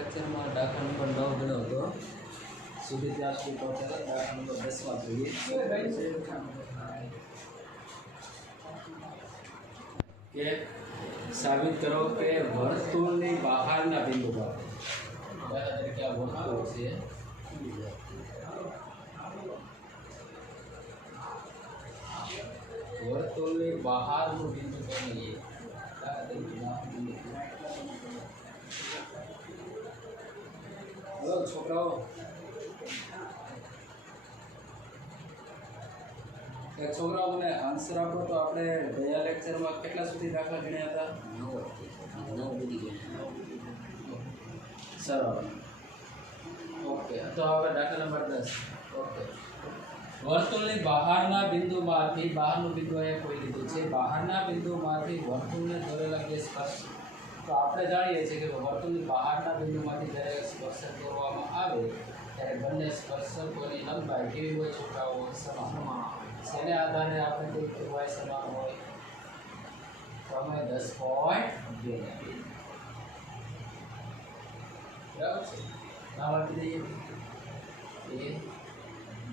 Lecture में दाखला number 9 गणो तो सुधी ત્યાં સુધી પહોંચેલા દાખલા નંબર 10 માં જોઈએ કે સાબિત કરો કે વર્તુળની બહારના બિંદુ પર દાખલા તરીકે આ વર્તુળ છે વર્તુળની બહારનું બિંદુ બનીએ हेलो छोकराओ छोकराओ मैंने आंसर आपो तो आपने गया लेक्चर में કેટલા સુધી દાખલા ગણ્યા હતા 9 સુધી સરસ ઓકે તો હવે દાખલા નંબર 10 ઓકે વર્તુળની બહારના બિંદુમાંથી બહારનું બિંદુ એ કોઈ લીધું છે બહારના બિંદુમાંથી વર્તુળને દોરેલા બે સ્પર્શ तो આપણે જાણીએ છીએ કે વર્તુળની બહારના બિંદુમાંથી જ્યારે સ્પર્શક દોરવામાં આવે ત્યારે બંને સ્પર્શકોની લંબાઈ કેવી હોય છોકરાઓ સમાન જેને આધારે આપણે તે હોય સમાન હોય પ્રમેય 10.2 બરાબર છે નામ આપી દઈએ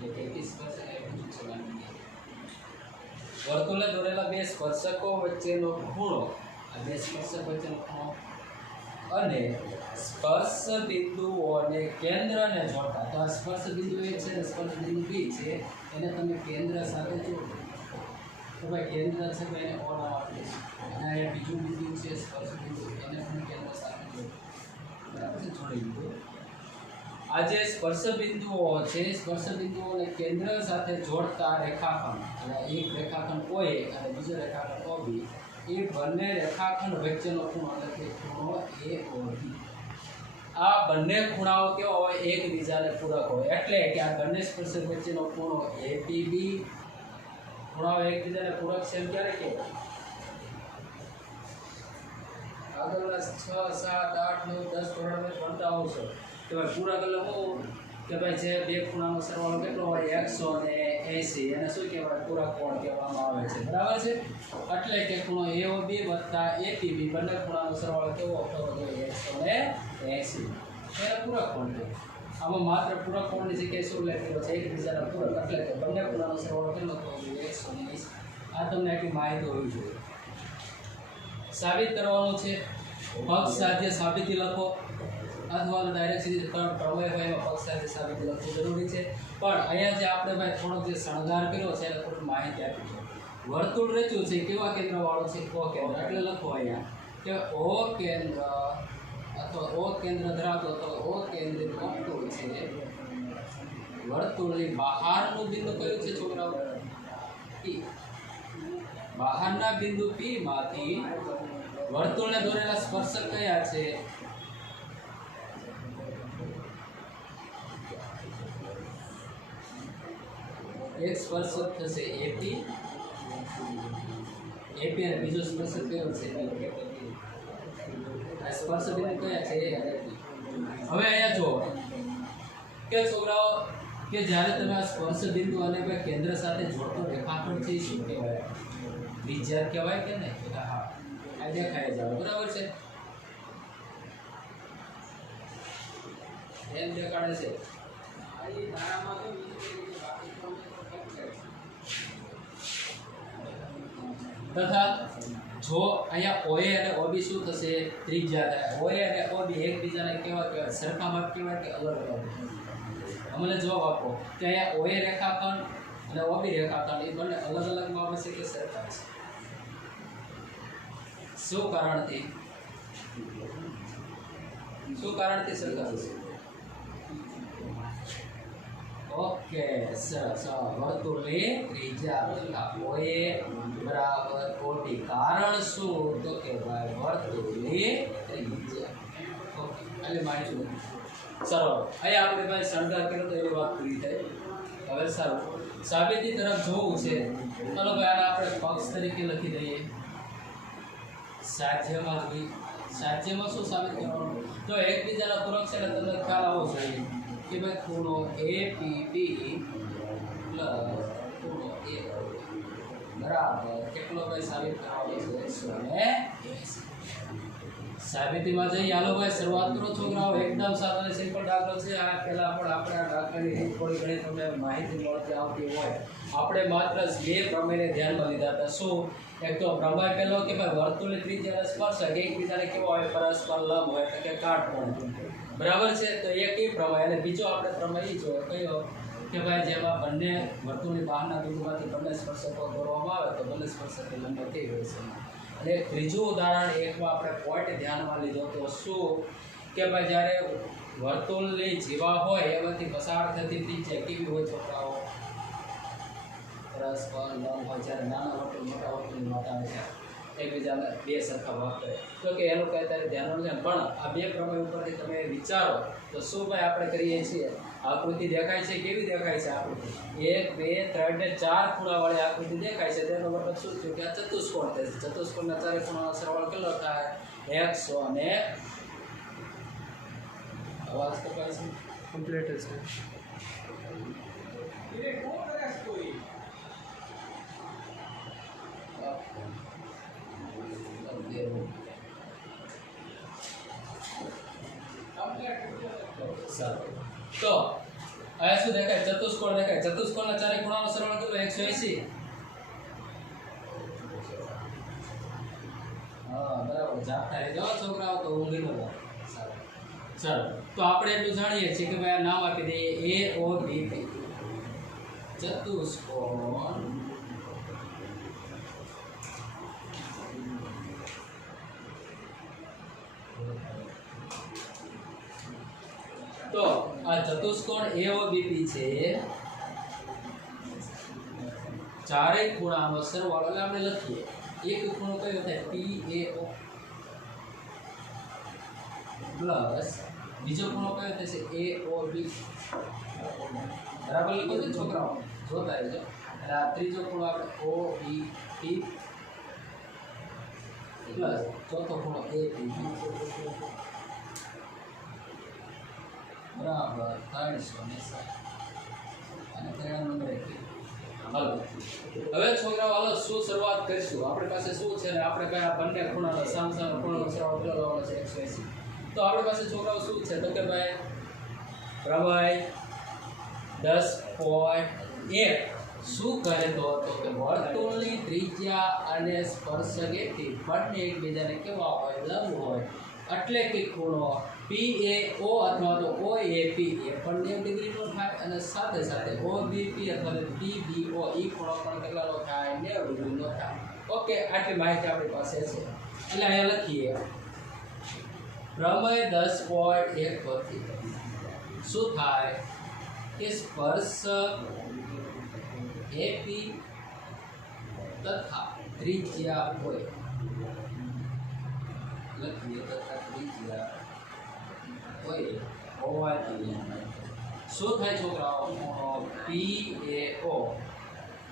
એ કે સ્પર્શક એ બીજું સમાન વર્તુળને દોરેલા બે સ્પર્શકો વચ્ચેનો ખૂણો બે સ્પર્શક વચ્ચેનો ખૂણો અને સ્પર્શ બિંદુઓને કેન્દ્રને જોડતા તો આ સ્પર્શ બિંદુ એક છે અને સ્પર્શ બિંદુ બી છે એને તમે કેન્દ્ર સાથે જોડો તો ભાઈ કેન્દ્ર છે તો એને ઓ નામ આપી દઈશું અને આ બીજું બિંદુ છે સ્પર્શ બિંદુ એને પણ કેન્દ્ર સાથે જોડો બરાબર છે જોડી દીધું આ જે સ્પર્શ બિંદુઓ છે સ્પર્શ બિંદુઓને કેન્દ્ર સાથે જોડતા રેખાખંડ અને એક રેખાખંડ OA અને બીજો રેખાખંડ OB એ બંને રેખાખંડ વચ્ચેનો ખૂણો એટલે કે ખૂણો AOB આ બંને ખૂણાઓ કેવા હોય એકબીજાને પૂરક હોય એટલે કે આ બંને સ્પર્શક વચ્ચેનો ખૂણો APB ખૂણાઓ એકબીજાને પૂરક છે ક્યારે કહેવાય આગળના 6 7 8 9 10 ધોરણમાં ભણતા હોશો કે ભાઈ પૂરક એટલે શું કે ભાઈ જે બે ખૂણાનો સરવાળો કેટલો હોય 180 એને શું કહેવાય પૂરક કોણ કહેવામાં આવે છે બરાબર છે એટલે કે ખૂણો AOB વત્તા APB બંને ખૂણાનો સરવાળો કેવો થવો જોઈએ 180 એને પૂરક કોણ કહેવાય આમાં માત્ર પૂરક કોણની જગ્યાએ શું લખેલું છે એકબીજાના પૂરક એટલે કે બંને ખૂણાનો સરવાળો કેટલો થવો જોઈએ 180 આ તમને આટલી માહિતી હોવી જોઈએ સાબિત કરવાનું છે પક્ષ સાધ્ય સાબિતી લખો અથવા તો ડાયરેક્ટ સીધી પ્રમેય હોય એમાં પક્ષ સાથે સાબિતી લખવું જરૂરી છે પણ અહીંયા જે આપણે ભાઈ થોડોક જે શણગાર કર્યો છે એને થોડી માહિતી આપી છે વર્તુળ રચ્યું છે કેવા કેન્દ્રવાળું છે ઓ કેન્દ્ર એટલે લખો અહીંયા કે ઓ કેન્દ્ર અથવા ઓ કેન્દ્ર ધરાવતો તો ઓ કેન્દ્રિત વર્તુળ છે વર્તુળની બહારનું બિંદુ કયું છે છોકરાઓ P બહારના બિંદુ P માંથી વર્તુળને દોરેલા સ્પર્શક કયા છે एक स्पर्शक થશે AP અને બીજો સ્પર્શક કયો છે આ સ્પર્શ બિંદુ કયા છે હવે અહીંયા જો કે છોકરાઓ કે જ્યારે તમે આ સ્પર્શ બિંદુ અને કેન્દ્ર સાથે જોડતો રેખાખંડ છે શું કહેવાય ત્રિજ્યા કહેવાય કે નહીં હા આ દેખાય જાવ બરાબર છે એમ દેખાડે છે તથા જો અહીંયા OA અને OB શું થશે ત્રિજ્યા થાય OA અને OB એકબીજાને કેવા કહેવાય સરખા માપ કહેવાય કે અલગ અલગ અમને જવાબ આપો કે અહીંયા OA રેખાખંડ અને OB રેખાખંડ એ બંને અલગ અલગ માપ હશે કે સરખા હશે શું કારણથી સરખા હશે ओके सरस वर्तुळની ત્રિજ્યા OA બરાબર OD કારણ શું તો કે ભાઈ વર્તુળની ત્રિજ્યા ઓકે એટલે માનીશું સરળ અહીંયા આપણે ભાઈ શણગાર કર્યો તો એની વાત પૂરી થઈ હવે સારું સાબિતી તરફ જોવું છે ચાલો ભાઈ આને આપણે પક્ષ તરીકે લખી દઈએ સાધ્યમાં શું સાબિત કરવાનું તો એકબીજાના પૂરક છે એટલે તમને ખ્યાલ આવવો જોઈએ कि भाई खूणो APB प्लस खूणो AOB बराबर કેટલો ભાઈ સાબિત કરવાનો છે 180 સાબિતીમાં જઈ હાલો ભાઈ શરૂઆત કરો છોકરાઓ એકદમ સાદો અને સિમ્પલ દાખલો છે આ પહેલા પણ આપણે આ દાખલાની રીત થોડી ઘણી તમને માહિતી મળતી આવતી હોય આપણે માત્ર બે પ્રમેયને ધ્યાનમાં લીધા હતા શું એક તો પ્રમેય પહેલો કે ભાઈ વર્તુળની ત્રિજ્યા અને સ્પર્શક એકબીજાને કેવો હોય પરસ્પર લંબ હોય એટલે કે કાટકોણ બરાબર છે તો એક એ પ્રમેય અને બીજો આપણે પ્રમેય ઈ જોયો કયો કે ભાઈ જેમાં બંને વર્તુળની બહારના બિંદુમાંથી બંને સ્પર્શકો દોરવામાં આવે તો બંને સ્પર્શકની લંબાઈ કેવી હોય છે અને ત્રીજું ઉદાહરણ એકમાં આપણે પોઈન્ટ ધ્યાનમાં લીધો તો શું કે ભાઈ જ્યારે વર્તુળની જીવા હોય એમાંથી પસાર થતી ત્રિજ્યા કેવી હોય છોકરાઓ પરસ્પર લંબ હોય જ્યારે નાના વર્તુળ મોટા વર્તુળની વાત આવે છે એકબીજાને બે સરખા ભાગ કરે તો કે એનું કંઈ ત્યારે ધ્યાન છે પણ આ બે પ્રમેય ઉપરથી તમે વિચારો તો શું ભાઈ આપણે કરીએ છીએ આકૃતિ દેખાય છે કેવી દેખાય છે આકૃતિ 1 2 3 ને 4 ખૂણાવાળી આકૃતિ દેખાય છે તેનો મતલબ શું થયું કે આ ચતુષ્કોણ છે ચતુષ્કોણના ચારે ખૂણાનો સરવાળો કેટલો થાય 100 અને અવાજ કપાય છે કમ્પ્લીટ છે તો આયા શું દેખાય ચતુષ્કોણ દેખાય ચતુષ્કોણના ચારે ખૂણાનો સરવાળો કેટલો 180 હા બરાબર જાગતા રહેજો છોકરાઓ તો ઊંઘી ન જાવ ચાલો તો આપણે એટલું જાણીએ છીએ કે ભાઈ નામ આપી દઈએ AOBP ચતુષ્કોણ તો આ ચતુષ્કોણ AOBP છે ચારેય ખૂણાનો સરવાળો એટલે આપણે લખીએ એક ખૂણો કયો થાય PAO પ્લસ બીજો ખૂણો કયો થશે AOB બરાબર લખો છો છોકરાઓ જોતા રહેજો અને આ ત્રીજો ખૂણો આપણે OBP પ્લસ ચોથો ખૂણો ABB બરાબર 360 અને ત્રણ નંબર હાલો હવે છોકરાઓ હાલો શું શરૂઆત કરીશું આપણી પાસે શું છે ને આપણે કયા બંને ખૂણાનો સામસામે ખૂણાનો સરવાળો કેટલો લાવવાનો છે 180 તો આપણી પાસે છોકરાઓ શું છે તો કે ભાઈ પ્રમેય 10.1 શું કરે તો કે વર્તુળની ત્રિજ્યા અને સ્પર્શક એકથી બંને એકબીજાને કેવા હોય લંબ હોય એટલે કે ખૂણો PAO અથવા તો OAP એ પણ 90 ડિગ્રીનો થાય અને સાથે સાથે OBP અથવા તો PBO એ ખૂણો પણ કેટલાનો થાય 90 ડિગ્રીનો થાય ઓકે આટલી માહિતી આપણી પાસે છે એટલે અહીંયા લખીએ પ્રમેય 10.1 પરથી શું થાય કે સ્પર્શક AP તથા ત્રિજ્યા હોય લખીએ તથા ત્રિજ્યા હોય હોવાથી શું થાય છોકરાઓ PAO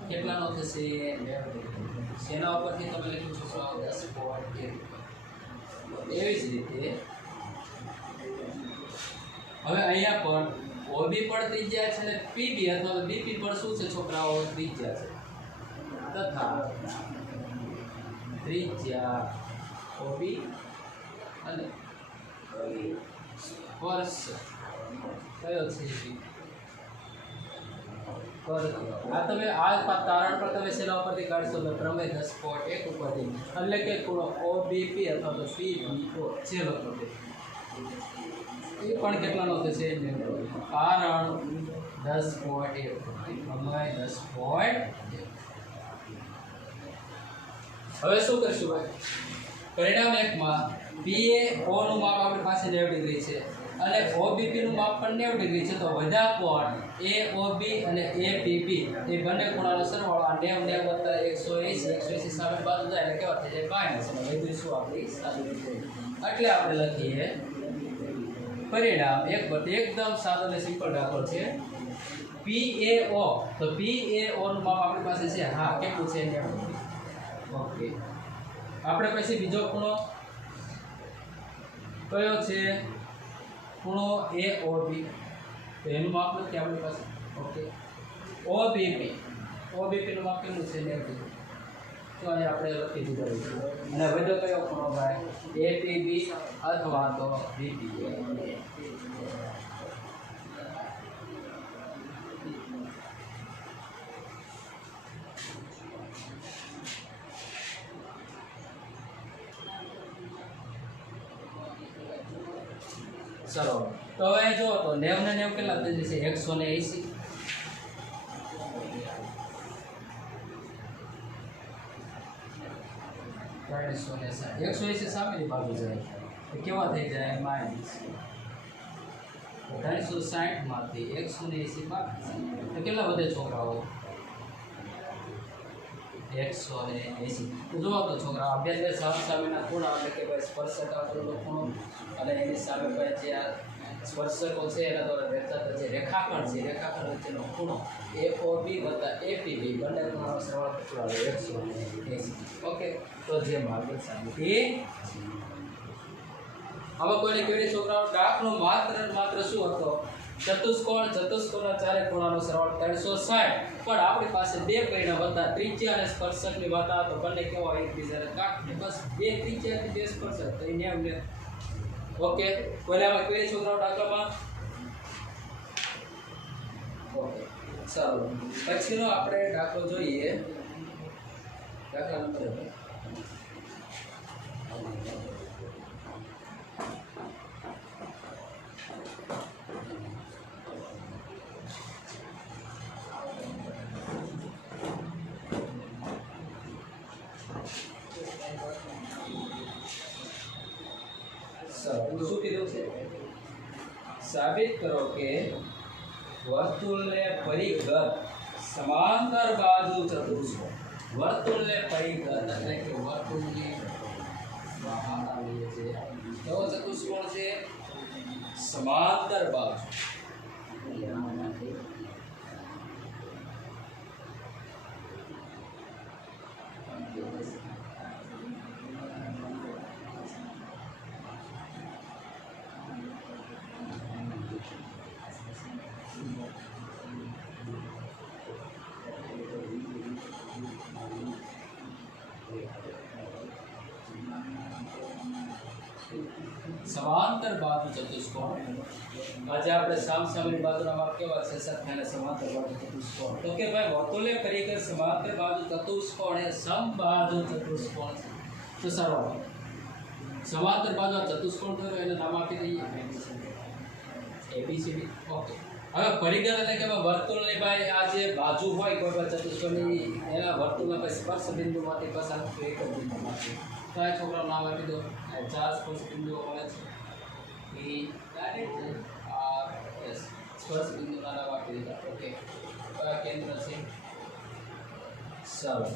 કેટલાનો થશે 90 સેના ઉપરથી તમે લખ્યું છોકરાઓ 10.1 એવી જ રીતે હવે અહીંયા પણ OB પણ ત્રિજ્યા છે અને PB અથવા BP પણ શું છે છોકરાઓ ત્રિજ્યા છે તથા ત્રિજ્યા OB અને સ્પર્શ કયો છે આ તમે આ તારણ પર તમે શેના ઉપરથી કાઢશો તો પ્રમેય 10.1 ઉપરથી એટલે કે ખૂણો OBP અથવા તો PBO છેલ્લો પરથી એ પણ કેટલાનો થશે કારણ 10.1 પ્રમેય 10.1 હવે શું કરશું ભાઈ પરિણામ એકમાં PAO નું માપ આપણી પાસે 90 ડિગ્રી છે અને OBP નું માપ પણ 90 ડિગ્રી છે તો બધા કોણ AOB અને APB એ બંને ખૂણાનો સરવાળો આ 90 વત્તા 180 સામે બાજુ જાય એટલે કેવા થઈ જાય માઈનસ અને વધુ શું આપણી સાબિતી એટલે આપણે લખીએ પરિણામ એકદમ સાદો અને સિમ્પલ દાખલો છે PAO તો PAO નું માપ આપણી પાસે છે હા કેટલું છે ઓકે આપણે પછી બીજો ખૂણો કયો છે ખૂણો AOB તો એનું માપ નથી આપણી પાસે ઓકે OBP નું માપ કેટલું છે 90 તો તો અહીં આપણે લખી દીધો છે અને વધુ કયો ખૂણો ભાઈ એપીબી અથવા તો બીપીએ ચલો તો હવે જો તો 90 ને 90 કેટલા થઈ જશે 180 180 સામેની બાજુ જાય તો કેવા થઈ જાય માઇનસ 360 માંથી 180 બાદ તો કેટલા વધે છોકરાઓ 180 તો જો તો છોકરા અભ્યાસ સામેના ખૂણા એટલે કે ભાઈ સ્પર્શક આકૃતિનો ખૂણો અને એની સામે ભાઈ જે આ સ્પર્શકો છે એના દ્વારા વેચાતા જે રેખાખંડ છે રેખાખંડ વચ્ચેનો ખૂણો FOB વત્તા APB બંને ખૂણાનો સરવાળો કેટલો આવે 180 ઓકે તો જે માર્ગ સાબિતી હવે કોઈને કેવી છોકરાઓ દાખલો માત્ર શું હતો ચતુષ્કોણના ચારે ખૂણાનો સરવાળો 360 પણ આપણી પાસે બે પરિણામ હતા ત્રિજ્યા અને સ્પર્શકની વાત આવે તો બંને કેવા એકબીજાને કાટને બસ બે ત્રિજ્યા અને બે સ્પર્શક તો એને એમ ઓકે કોઈને આમાં કેવી છોકરાઓ દાખલામાં ઓકે ચાલો પછીનો આપણે દાખલો જોઈએ દાખલા નંબર શું કીધું છે સાબિત કરો કે વર્તુળને પરિઘ સમાંતર બાજુ ચતુષ્કોણ વર્તુળને પરિઘ એટલે કે વર્તુળની બહાર આવીએ છે કેવો ચતુષ્કોણ છે સમાંતર બાજુ समांतर बाजू चतुष्कोण आज આપણે સામસામેની બાજુના માપ કેવા છે સરખાને સમાંતર બાજુ ચતુષ્કોણ તો કે ભાઈ વર્તુળને પરિઘ સમાંતર બાજુ ચતુષ્કોણ એ સમબાજુ ચતુષ્કોણ છે તો સરવાળો સમાંતર બાજુ ચતુષ્કોણ થયો એને નામ આપી દઈએ ABCD ઓકે હવે પરિઘ એટલે કે વર્તુળની ભાઈ આ જે બાજુ હોય કોઈ પણ ચતુષ્કોણની એના વર્તુળના કોઈ સ્પર્શ બિંદુમાંથી પસાર થતું એક જ બિંદુમાંથી તો આ છોકરાનું નામ આપી દો ચાર સ્પર્શ બિંદુઓ મળે છે સ્પર્શ બિંદુના નામ આપી દીધા ઓકે કયા કેન્દ્ર છે ચાલો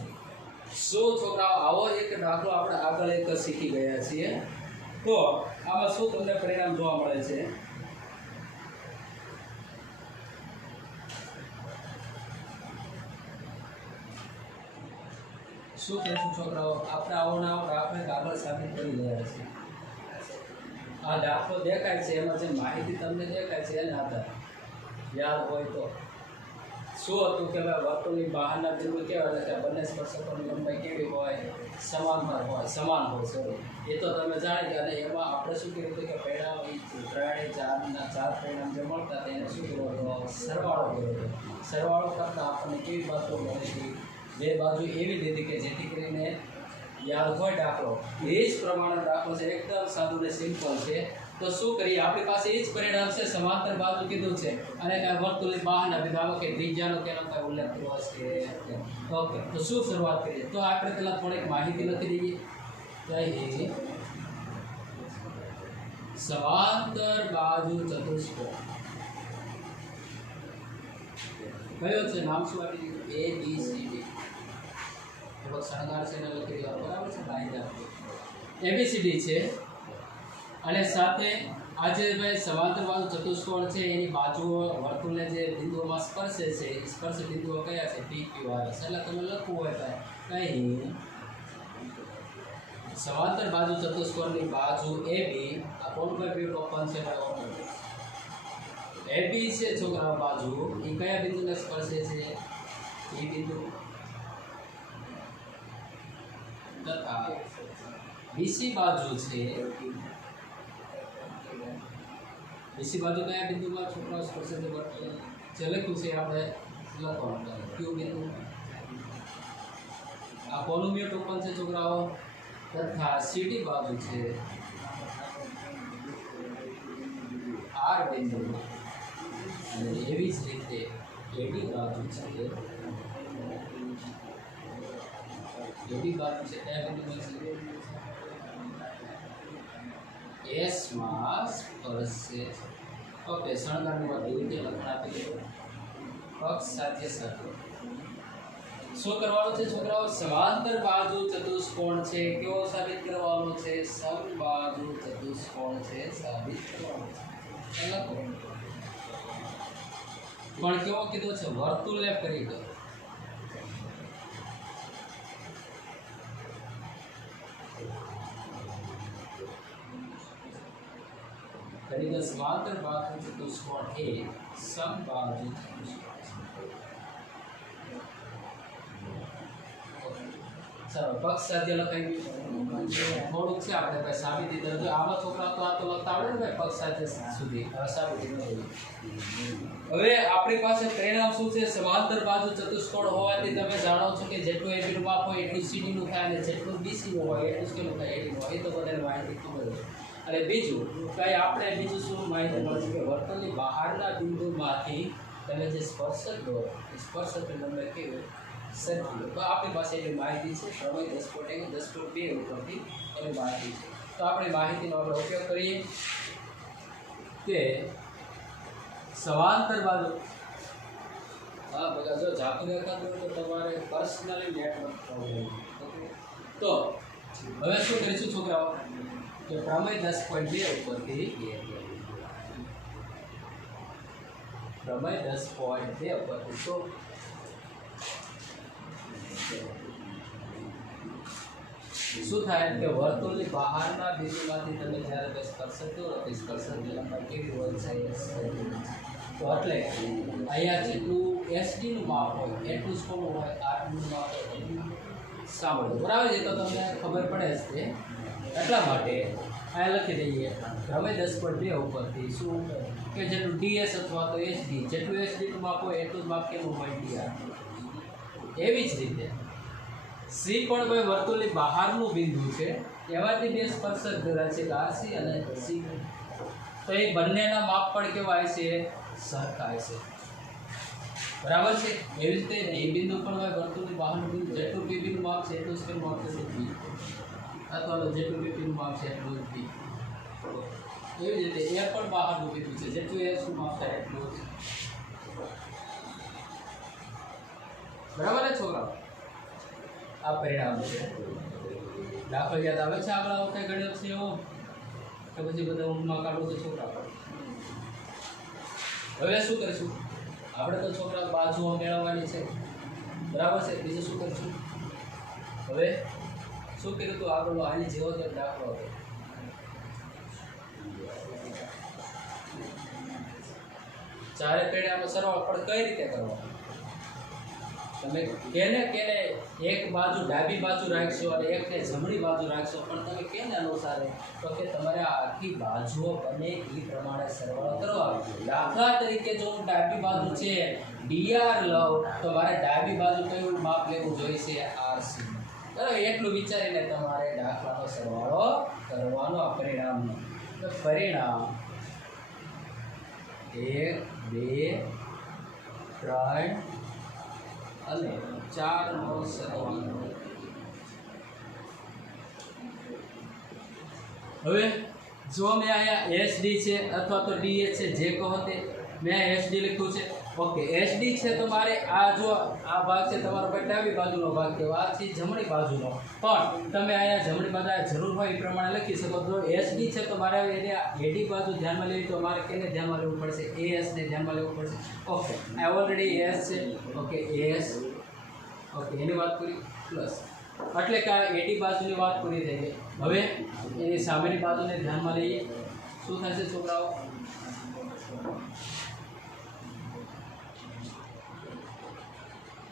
શું છોકરાઓ આવો એક દાખલો આપણે આગળ એક શીખી ગયા છીએ તો આમાં શું તમને પરિણામ જોવા મળે છે શું કહેશું છોકરાઓ આપણે આવો દાખલો આગળ સાબિત કરી રહ્યા છીએ આ દાખલો દેખાય છે એમાં જે માહિતી તમને દેખાય છે એના આધારે યાદ હોય તો શું હતું કે ભાઈ વર્તુળની બહારના બિંદુ કેવા એટલે કે બંને સ્પર્શકોની લંબાઈ કેવી હોય સમાન હોય સોરી એ તો તમે જાણી ગયા અને એમાં આપણે શું કર્યું હતું કે પરિણામ ચાર પરિણામ જે મળતા તેને શું કર્યો હતો સરવાળો કર્યો હતો સરવાળો કરતાં આપણને કેવી બાજુ મળે છે બે બાજુ એવી લીધી કે જેથી કરીને યાદ હોય દાખલો એ જ પ્રમાણે દાખલો છે એકદમ સાદું ને સિમ્પલ છે તો શું કરીએ આપણી પાસે એ જ પરિણામ છે સમાંતર બાજુ કીધું છે અને કાંઈ વર્તુળની બહારના બિંદુ કે ત્રિજ્યાનો તેનો કાંઈ ઉલ્લેખ કર્યો હશે ઓકે તો શું શરૂઆત કરીએ તો આપણે પહેલાં થોડીક માહિતી લખી દઈએ કઈ સમાંતર બાજુ ચતુષ્કોણ કયો છે નામ શું આપી દીધું ABCD શણગાર છે એને લખી દેવા બરાબર છે ABCD છે અને સાથે આ જે ભાઈ સમાંતર બાજુ ચતુષ્કોણ છે એની બાજુઓ વર્તુળને જે બિંદુઓમાં સ્પર્શે છે એ સ્પર્શ બિંદુઓ કયા છે PQR એટલે તમે લખવું હોય કઈ સમાંતર બાજુ ચતુષ્કોણની બાજુ AB આ કોણ પર બે ઓપન છે AB છે છોકરા બાજુ એ કયા બિંદુને સ્પર્શે છે એ બિંદુ બીસી બાજુ છે, બીસી બાજુ કયા બિંદુમાં છોકરાઓ સ્પર્શક વર્તુળ જે લખ્યું છે આપણે લખવાનું કયું બિંદુ આ કોનું મ્યુ ટોપન છે છોકરાઓ તથા સીડી બાજુ છે આર બિંદુ અને એવી જ રીતે એડી બાજુ છે એડી બાજુ છે કયા બિંદુમાં છે એસ માં સ્પર્શ છે ઓકે શણગારની વાત રીતે લખણ આપી દો પક્ષ સાથે સાથે શું કરવાનું છે છોકરાઓ સમાંતર બાજુ ચતુષ્કોણ છે કેવો સાબિત કરવાનો છે સમબાજુ ચતુષ્કોણ છે સાબિત કરવાનો છે લખો પણ કેવો કીધો છે વર્તુળને કરી દો કરી દો સમાંતર બાજુ ચતુષ્કોણ એ સમબાજુ ચતુષ્કોણ ચાલો પક્ષ સાથે લખાઈ થોડુંક છે આપણે ભાઈ સાબિતી તો આમાં છોકરા તો આ તો લખતા આવડે ને ભાઈ પક્ષ સાથે સુધી હવે સાબિતી નથી હવે આપણી પાસે પરિણામ શું છે સમાંતર બાજુ ચતુષ્કોણ હોવાથી તમે જાણો છો કે જેટલું એબી નું માપ હોય એટલું સીડી નું થાય અને જેટલું બીસી નું હોય એટલું કેનું થાય એડી નું હોય એ તો બધાને માહિતી ખબર છે અને બીજું કઈ આપણે બીજું શું માહિતી મળે છે કે વર્તુળની બહારના બિંદુમાંથી તમે જે સ્પર્શક દોરો એ સ્પર્શક નંબર કેવું સરખી તો આપણી પાસે એની માહિતી છે પ્રમેય 10.1 10.2 ઉપરથી એની માહિતી છે તો આપણે માહિતીનો આપણે ઉપયોગ કરીએ કે સમાંતર બાજુ હા બધા જો ઝાંખું દેખાતું હોય તો તમારે પર્સનલી નેટવર્ક પ્રોબ્લેમ તો હવે શું કરીશું છોકરાઓ કે પ્રમેય 10.2 ઉપરથી પ્રમેય 10.2 ઉપરથી તો શું થાય કે વર્તુળની બહારના બિંદુમાંથી તમે જ્યારે સ્પર્શક દોરો તો સ્પર્શકની લંબાઈ કેવી હોય છે તો એટલે અહીંયા જેટલું એસડી નું માપ હોય એટલું જ કોનું હોય આરનું માપ હોય સાંભળો બરાબર છે તો તમને ખબર પડે જ તે એટલા માટે અહીંયા લખી દઈએ પ્રમેય 10.2 ઉપરથી શું કે જેટલું ડીએસ અથવા તો એચડી જેટલું એચડી નું માપ હોય એટલું જ માપ કેવું હોય ડીઆર એવી જ રીતે સી પણ ભાઈ વર્તુળની બહારનું બિંદુ છે એવાથી બે સ્પર્શક ધરાય છે આરસી અને સી તો એ બંનેના માપ પણ કેવા છે સરખા છે બરાબર છે એવી રીતે એ બિંદુ પણ ભાઈ વર્તુળની બહારનું બિંદુ જેટલું બી બિંદુ માપ છે એટલું જ કેનું માપ છે બી અથવા જેટલું બી બિંદુ માપ છે એટલું જ બી એવી રીતે એ પણ બહારનું બિંદુ છે જેટલું એસનું માપ થાય એટલું જ બરાબર ને છોકરાઓ આ પરિણામ છે દાખલ યાદ આવે છે આગળ વખતે ગણ્યો છે એવો કે પછી બધા ઊંઘમાં કાઢો તો છોકરા હવે શું કરીશું આપણે તો છોકરા બાજુઓ મેળવવાની છે બરાબર છે બીજું શું કરીશું હવે શું કર્યું હતું આગળ આની જેવો તો દાખલો હતો ચારે પરિણામનો સરવાળો પણ કઈ રીતે કરવાનો તમે કેને એક બાજુ ડાબી બાજુ રાખશો અને એકને જમણી બાજુ રાખશો પણ તમે કેને અનુસારે તો કે તમારે આ આખી બાજુઓ બને એ પ્રમાણે સરવાળો કરવાનો દાખલા તરીકે જો હું ડાબી બાજુ છે ડીઆર લઉં તો મારે ડાબી બાજુ કયું માપ લેવું જોઈશે આરસી બરાબર એટલું વિચારીને તમારે દાખલાનો સરવાળો કરવાનો આ પરિણામનો તો પરિણામ 1 2 3 અને 4 નો સરવાળો હવે જો મેં અહીંયા એસડી છે અથવા તો ડીએચ છે જે કહો તે મેં એસડી લખ્યું છે ઓકે એસડી છે તો મારે આ જો આ ભાગ છે તમારો ભાઈ ડાબી બાજુનો ભાગ કહેવાય આ છે જમણી બાજુનો પણ તમે અહીંયા જમણી બાજુ જરૂર હોય એ પ્રમાણે લખી શકો તો એસડી છે તો મારે એને એડી બાજુ ધ્યાનમાં લેવી તો મારે કેને ધ્યાનમાં લેવું પડશે એસ ને ધ્યાનમાં લેવું પડશે ઓકે આ ઓલરેડી એસ છે ઓકે એસ ઓકે એની વાત કરી પ્લસ એટલે કે એડી બાજુની વાત પૂરી થઈ ગઈ હવે એની સામેની બાજુને ધ્યાનમાં લઈએ શું થશે છોકરાઓ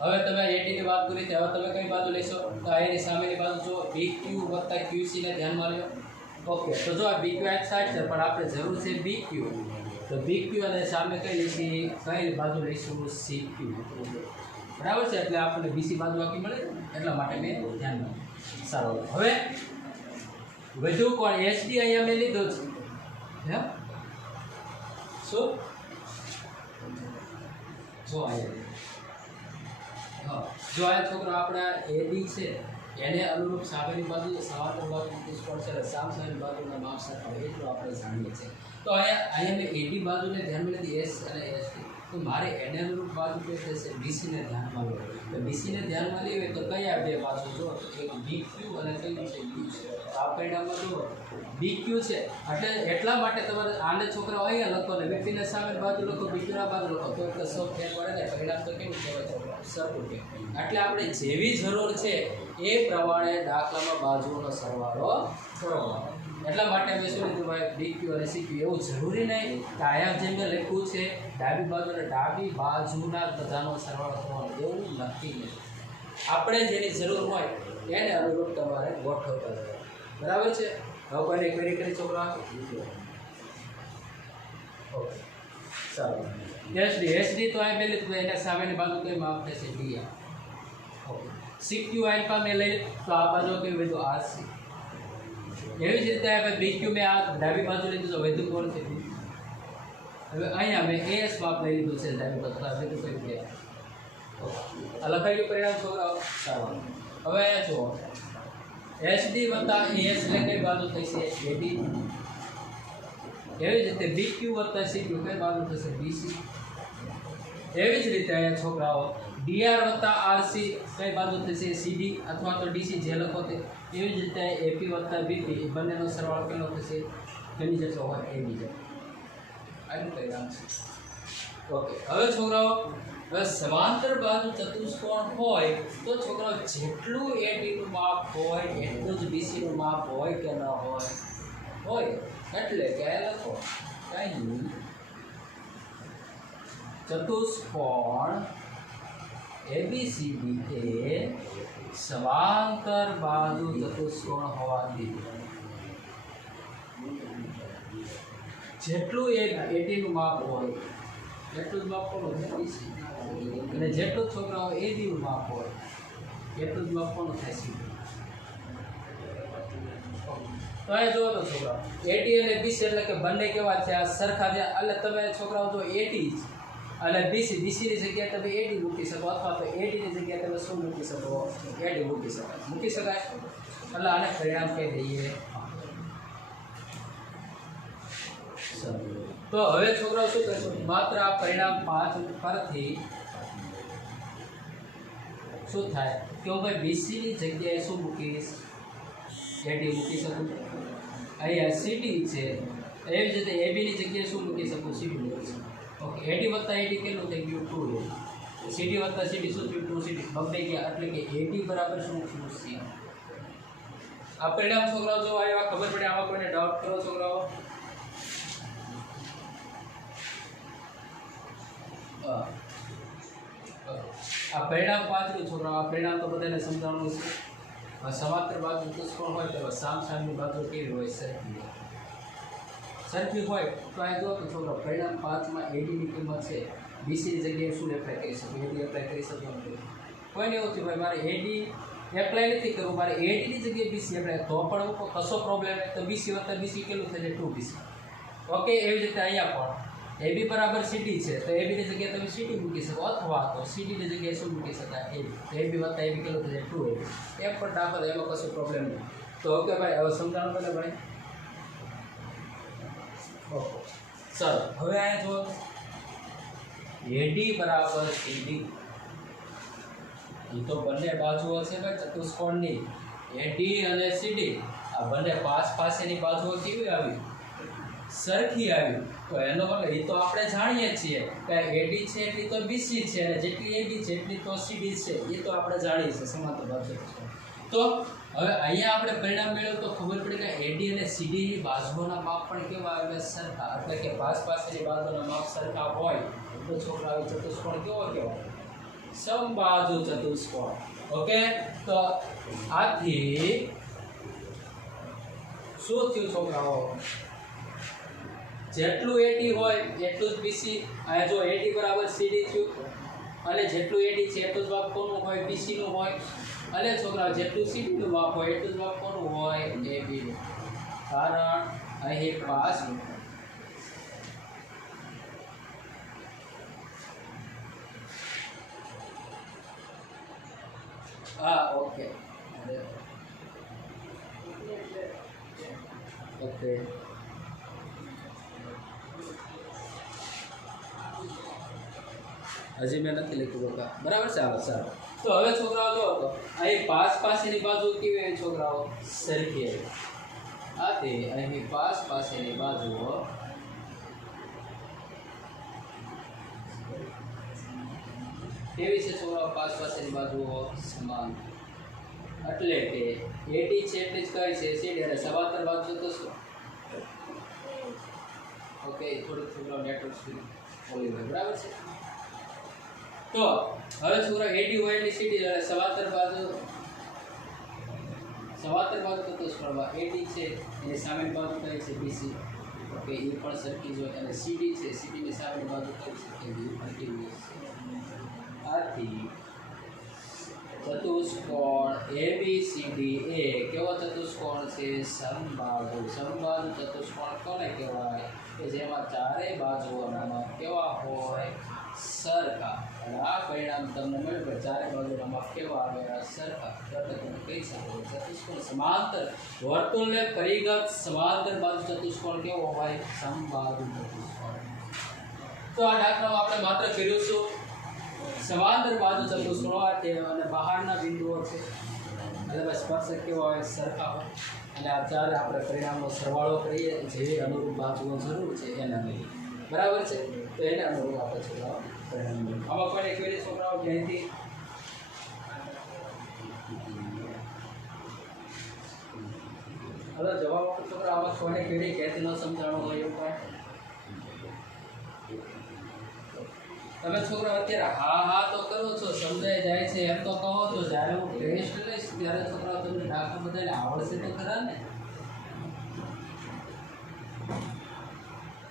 હવે તમે એટી ની વાત કરી હવે તમે કઈ બાજુ લેશો તો આ એની સામેની બાજુ જો BQ વત્તા QC ને ધ્યાનમાં લ્યો ઓકે તો જો આ BQ એક સાઈડ છે પણ આપણે જરૂર છે BQ તો BQ અને સામે કઈ લઈશી કઈ બાજુ લઈશું CQ બરાબર છે એટલે આપણને BC બાજુ આખી મળે એટલા માટે મેં ધ્યાનમાં સારું હવે વધુ કોણ HD અહીંયા મેં લીધો છે હે શું જો અહીંયા જો આ છોકરો આપણા AD છે એને અનુરૂપ સામેની બાજુ સમાંતર બાજુ સ્પર્શ છે સામેની બાજુના માપ સરખા હોય એટલું આપણે જાણીએ છીએ તો અહીંયા મેં AD બાજુને ધ્યાનમાં લીધી S અને ST તો મારે એને અનુરૂપ બાજુ કઈ થશે BC ને ધ્યાનમાં લો તો BC ને ધ્યાનમાં લેવી તો કયા બે બાજુ જો એક BQ અને કઈ છે U છે આ પરિણામમાં જો BQ છે એટલે એટલા માટે તમારે આને છોકરાઓ અહીંયા લખો ને BC ને સામેની બાજુ લખો BQ ના બાજુ લખો તો એટલે સૌ ફેર પડે ને પરિણામ તો કેવું કહેવાય સરખું કે એટલે આપણે જેવી જરૂર છે એ પ્રમાણે દાખલામાં બાજુઓનો સરવાળો કરવાનો એટલા માટે મેં શું લીધું ભાઈ BQ અને CQ એવું જરૂરી નહીં કે આયા જેમ મેં લખ્યું છે ડાબી બાજુ અને ડાબી બાજુના બધાનો સરવાળો કરવાનો એવું નથી નહીં આપણે જેની જરૂર હોય એને અનુરૂપ તમારે ગોઠવતા રહેવાનું બરાબર છે હવે કોઈને ક્વેરી કરી છોકરા ઓકે સારું SD તો આ મેં લીધું એના સામેની બાજુ કઈ માપ થશે DR ઓકે CQ આલ્ફા મેં લઈ તો આ બાજુ કઈ વધુ RC એવી જ રીતે આપણે BQ મેં આ ડાબી બાજુ લીધું તો વધુ કોણ છે હવે અહીંયા મેં AS માપ લઈ લીધું છે ડાબી બાજુ વધુ કઈ ગયા આ લખાયેલું પરિણામ છોકરાઓ સારું હવે અહીંયા જુઓ SD વત્તા AS એટલે કઈ બાજુ થશે AD એવી જ રીતે BQ વત્તા CQ કઈ બાજુ થશે BC એવી જ રીતે અહીંયા છોકરાઓ DR વત્તા RC કઈ બાજુ થશે CD અથવા તો DC જે લખો તે એવી જ રીતે AP વત્તા BP બંનેનો સરવાળો કેટલો થશે તેની જેટલો હોય AB જેટલો આનું પરિણામ છે ઓકે હવે છોકરાઓ હવે સમાંતર બાજુ ચતુષ્કોણ હોય તો છોકરાઓ જેટલું AD નું માપ હોય એટલું જ BC નું માપ હોય કે ન હોય એટલે કે લખો કઈ ચતુષ્કોણ ABCD એ સમાંતર બાજુ ચતુષ્કોણ હોવાથી જેટલું AD નું માપ હોય એટલું જ માપ કોનું થાય BC અને જેટલું છોકરાઓ AD નું માપ હોય એટલું જ માપ કોનું થાય CD તો એ જો તો છોકરાઓ AD અને BC એટલે કે બંને કેવા છે આ સરખા છે એટલે તમે છોકરાઓ જો AD અને BC ની જગ્યાએ તમે AD મૂકી શકો અથવા તો AD ની જગ્યાએ તમે શું મૂકી શકો AD મૂકી શકાય એટલે આને પરિણામ કહી દઈએ તો હવે છોકરાઓ શું કરશું માત્ર આ પરિણામ 5 પરથી શું થાય કે હું ભાઈ BC ની જગ્યાએ શું મૂકીશ AD મૂકી શકું અહીંયા CD છે એવી જ રીતે AB ની જગ્યાએ શું મૂકી શકું CD મૂકી શકું ઓકે AD વત્તા AD કેટલું થઈ ગયું 2 CD વત્તા CD શું થયું 2CD બગડી ગયા એટલે કે AD બરાબર શું થયું C આ પરિણામ છોકરાઓ જો આવ્યા ખબર પડે આમાં કોઈને ડાઉટ કરો છોકરાઓ આ પરિણામ વાંચવું છોકરાઓ આ પરિણામ તો બધાને સમજાવવાનું છે સમાંતર બાજુ ચતુષ્કોણ હોય તો સામસામની બાજુ કેવી હોય સરખી હોય તો આ જો છોકરા પરિણામ 5 માં AD ની કિંમત છે BC ની જગ્યાએ શું એપ્લાય કરી શકું AD એપ્લાય કરી શકું કોઈને એવું થયું ભાઈ મારે AD એપ્લાય નથી કરવું મારે AD ની જગ્યાએ BC એપ્લાય તો પણ કશો પ્રોબ્લેમ તો BC વત્તા BC કેટલું થશે 2BC ઓકે એવી રીતે અહીંયા પણ AB બરાબર CD છે તો AB ની જગ્યાએ તમે CD મૂકી શકો અથવા તો CD ની જગ્યાએ શું મૂકી શકાય AB વત્તા AB કેટલું થશે 2AB એક પણ દાખલ એમાં કશો પ્રોબ્લેમ નહીં તો ઓકે ભાઈ હવે સમજાણું પડે ભાઈ ઓકે ચાલો હવે અહીંયા જો AD બરાબર CD એ તો બંને બાજુઓ છે ભાઈ ચતુષ્કોણની AD અને CD આ બંને પાસેની બાજુઓ કેવી આવી સરખી આવી તો એનો મતલબ એ તો આપણે જાણીએ છીએ કે AD છે એટલી તો BC છે અને જેટલી AB છે એટલી તો CD છે એ તો આપણે જાણીએ છીએ સમાંતર બાજુ તો હવે અહીંયા આપણે પરિણામ મેળવ્યું તો ખબર પડી કે AD અને CD ની બાજુઓના માપ પણ કેવા આવે સરખા એટલે કે પાસેની બાજુના માપ સરખા હોય તો છોકરા ચતુષ્કોણ કેવો સમબાજુ ચતુષ્કોણ. ઓકે, તો આથી શું થયું છોકરાઓ, જેટલું એડી હોય એટલું જ બીસી. આ જો એડી બરાબર સીડી થયું, અને જેટલું એડી છે એટલું જ માપ કોનું હોય, બીસી નું હોય. અને છોકરાઓ જેટલું સીડી નું માપ હોય એટલું જ માપ કોનું હોય, એબી નું. કારણ અહીં પાસ. હા, ઓકે ઓકે. હજી મેં નથી લખ્યું બકા, બરાબર છે. હાલો સારું. તો હવે છોકરાઓ જો તો અહીં પાસ પાસેની બાજુ કેવી હોય છોકરાઓ, સરખી હોય. આથી અહીં પાસ પાસેની બાજુઓ કેવી છે છોકરાઓ, પાસ પાસેની બાજુઓ સમાન. એટલે કે એડી છે એટલે જ કઈ છે સીડી, અને સમાંતર બાજુ તો શું. ઓકે, થોડુંક છોકરાઓ નેટવર્ક સુધી બોલી હોય, બરાબર છે. તો હવે છોકરા એડી હોય એટલે સીડી, અને સમાંતર બાજુ તો શું, એડી છે એની સામેની બાજુ કઈ છે, બીસી. ઓકે, એ પણ સરખી જ હોય. અને સીડી છે, સીડીની સામેની બાજુ કઈ છે, બી કન્ટિન્યુઅસ છે. આથી ચતુષ્કોણ એબીસીડી એ કેવો ચતુષ્કોણ છે, સમબાજુ. સમબાજુ ચતુષ્કોણ કોને કહેવાય, કે જેમાં ચારેય બાજુઓના માપ કેવા હોય, સરખા. અને આ પરિણામ તમને મળ્યું કે ચારેય બાજુના માપ કેવા આવે, સરખા. એટલે તમે કહી શકો ચતુષ્કોણ સમાંતર, વર્તુળને પરિગત સમાંતર બાજુ ચતુષ્કોણ કેવો હોય, સમબાજુ ચતુષ્કોણ. તો આ દાખલામાં આપણે માત્ર કર્યું શું, સમાંતર બાજુ ચતુષ્કોણ અને બહારના બિંદુઓ છે, એટલે સ્પર્શક કેવા હોય, સરખા હોય. અને આ ચાર આપણે પરિણામનો સરવાળો કરીએ, જેવી અનુરૂપ બાજુઓ જરૂર છે એના લઈએ, બરાબર છે. તો એને અનુરૂપ આપણે છોકરાઓ પરિણામ લઈએ. આમાં કોઈને ક્વેરી છોકરાઓ ક્યાંયથી હવે જવાબ આપો છોકરા. આમાં કોઈને ક્વેરી ક્યાંથી ન સમજાણો હોય એવું કાંઈ તમે છોકરા અત્યારે હા હા તો કરો છો, સમજાઈ જાય છે એમ તો કહો છો. જ્યારે હું ટેસ્ટ લઈશ ત્યારે છોકરાઓ તમને દાખલા બધાને આવડશે તો ખરા ને.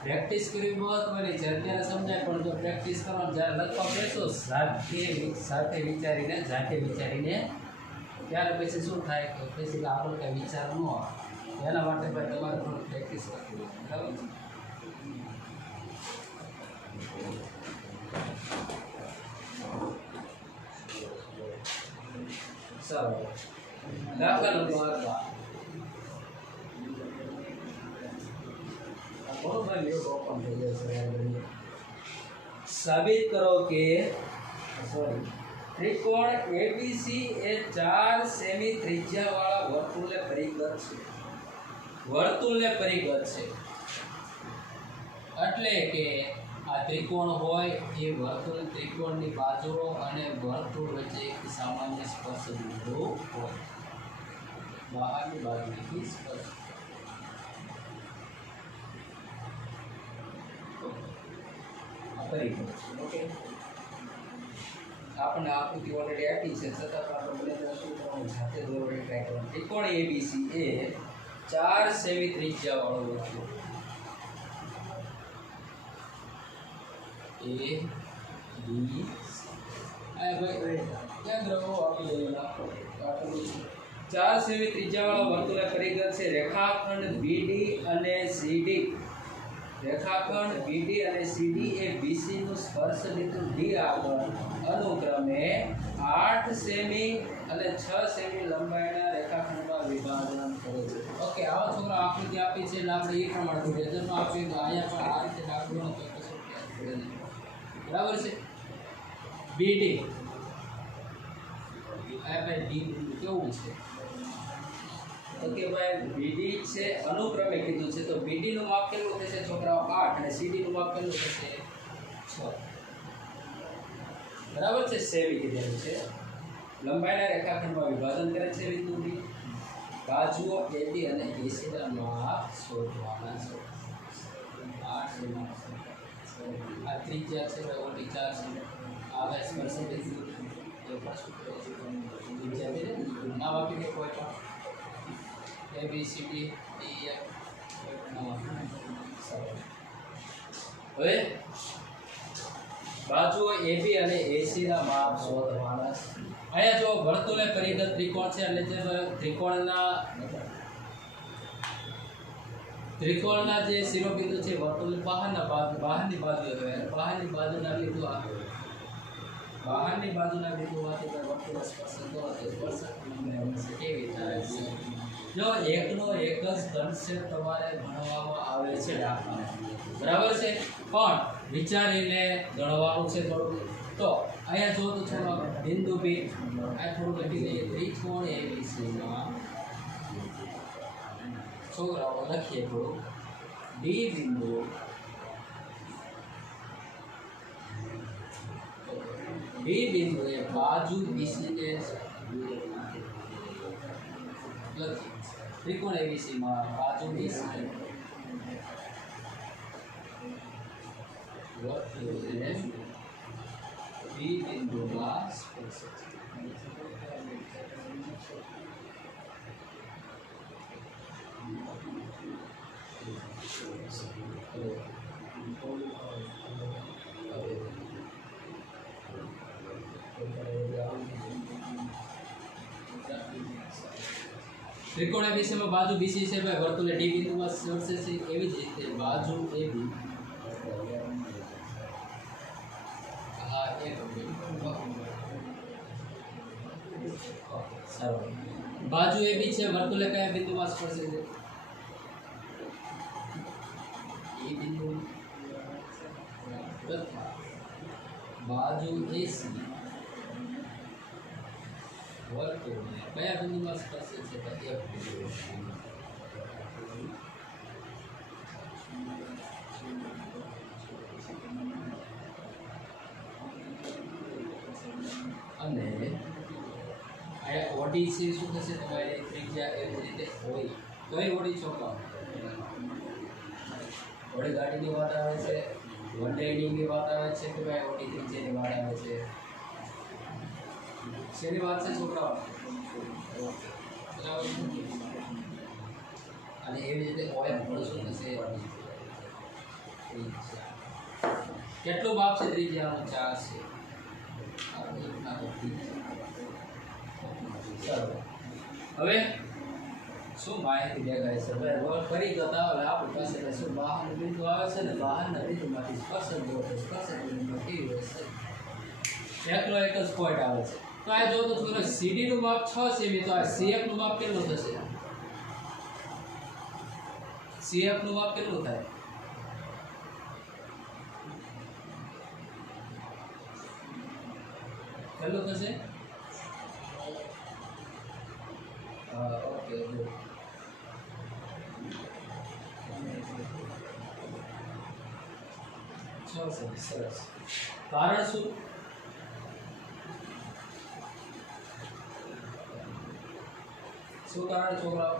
પ્રેક્ટિસ કરવી મહત્વની છે. અત્યારે સમજાય, પણ જો પ્રેક્ટિસ કરો, જ્યારે લખવા બેસો સાથે વિચારીને ત્યારે પછી શું થાય કે પછી આગળ કંઈ વિચાર ન આવે. એના માટે ભાઈ તમારે થોડું પ્રેક્ટિસ કરવી, બરાબર છે. સારું, દાખલા નંબર 12. સાબિત કરો કે ત્રિકોણ એબીસી એ 4 સેમી ત્રિજ્યાવાળા વર્તુળને પરિગત છે. વર્તુળને પરિગત છે એટલે કે આ ત્રિકોણ હોય એ વર્તુળ, ત્રિકોણની બાજુઓ અને વર્તુળ વચ્ચે એક સામાન્ય સ્પર્શ બિંદુ હોય, બહારની બાજુથી સ્પર્શ. પરિગત. ઓકે, આપણે આકૃતિ ઓલરેડી આપી છે, છતાં આપણે બને ત્યાં શું કરવાનું, જાતે દોરવાની ટ્રાય કરવાનું. ત્રિકોણ એબીસી એ 4 સેમી ત્રિજ્યાવાળો વર્તુળ એ બી આ ભાઈ યાદ રાખો, આપણે 4 સેમી ત્રિજ્યાવાળા વર્તુળને પરિગત છે. રેખાખંડ બીડી અને સીડી, રેખાખંડ બીડી અને સીડી એ બીસી નું સ્પર્શ બિંદુ ડી આગળ અનુક્રમે 8 સેમી અને 6 સેમી લંબાઈના રેખાખંડમાં વિભાજન કરે છે. ઓકે, આવા છોકરા આકૃતિ આપી છે એટલે આપણે એ પ્રમાણે વિભાજન આપીએ તો અહીંયા પણ આ રીતે દાખલો તો કશું બરાબર છે. બીડી આ ભાઈ ડી કેવું છે તો કે ભાઈ બીડી છે અનુક્રમે કીધું છે, તો બીડી નું માપ કેટલું થશે છોકરાઓ 8 અને સીડી નું માપ કેટલું થશે 6, બરાબર છે. સેમી કીધેલું છે. લંબાઈના રેખાખંડમાં વિભાજન કરે છે બિંદુ ડી. બાજુઓ એબી અને એસી ના માપ શોધવાના છે. 8 આ ત્રિજ્યા છે ભાઈ, ઓટી 4 છે. આ સ્પર્શ બિંદુ नाम आपी के कोई पण A B C D E F હવે બાજુઓ AB અને AC ના માપ શોધવાના છે। અહીંયા જો વર્તુળે પરિઘ ત્રિકોણ છે એટલે જે ત્રિકોણના જે શિરોબિંદુ છે વર્તુળની બહારની બાજુના બિંદુ આવે બહારની બાજુના બિંદુમાંથી વર્તુળ સ્પર્શ કરો તો સ્પર્શક લંબાઈ કેવી થાય છે। જો એકનો એક જ ઘનક્ષેત્ર તમારે ગણવામાં આવે છે દાખલા બરાબર છે પણ વિચારીને ગણવાનું છે થોડું। તો અહીંયા જો તો થોડો બિંદુ બી આ થોડું લખી દઈએ ત્રિકોણ ABC માં છોકરાઓ લખીએ થોડું ડી બિંદુ डी बिंदु है बाजू BC के त्रिकोण ABC में बाजू BC डी बिंदु का त्रिकोण ABC में बाजू BC से भाई वर्तुल D बिंदु में स्पर्शे से एवी ज रीते बाजू AB हां एक सरळ बाजू AB છે વર્તુળ કયા બિંદુમાં સ્પર્શે છે એ બિંદુ बाजू AC वर्तुळ कया बिंदुમાં સ્પર્શે છે તો F બિંદુ અને આ ઓડી છે શું થશે તમારી ત્રિજ્યા એવી રીતે હોય કઈ ઓડી છોકરા ઓડી ગાડીની વાત આવે છે વન ડેની વાત આવે છે કે ભાઈ ઓડી ત્રિજ્યાની વાત આવે છે શેની વાત છે છોકરાઓ અને એવી રીતે ઓય પણ શું થશે કેટલું માપ છે ત્રિજ્યાનું 4 છે હવે શું માહિતી દેખાય છે ભાઈ ફરી ગતા હવે આપણી પાસે શું બહારનું બિંદુ આવે છે ને બહારના બિંદુમાંથી સ્પર્શક દોરે સ્પર્શક બિંદુમાં કેવી હોય છે એકલો એક જ પોઈન્ટ આવે છે તો આ જો તો થોડો CD નું માપ 6 સેમી તો આ CF નું માપ કેટલું થશે CF નું માપ કેટલું થાય કેટલું થશે ઓકે સરસ કારણ શું શું કારણ છોકરાઓ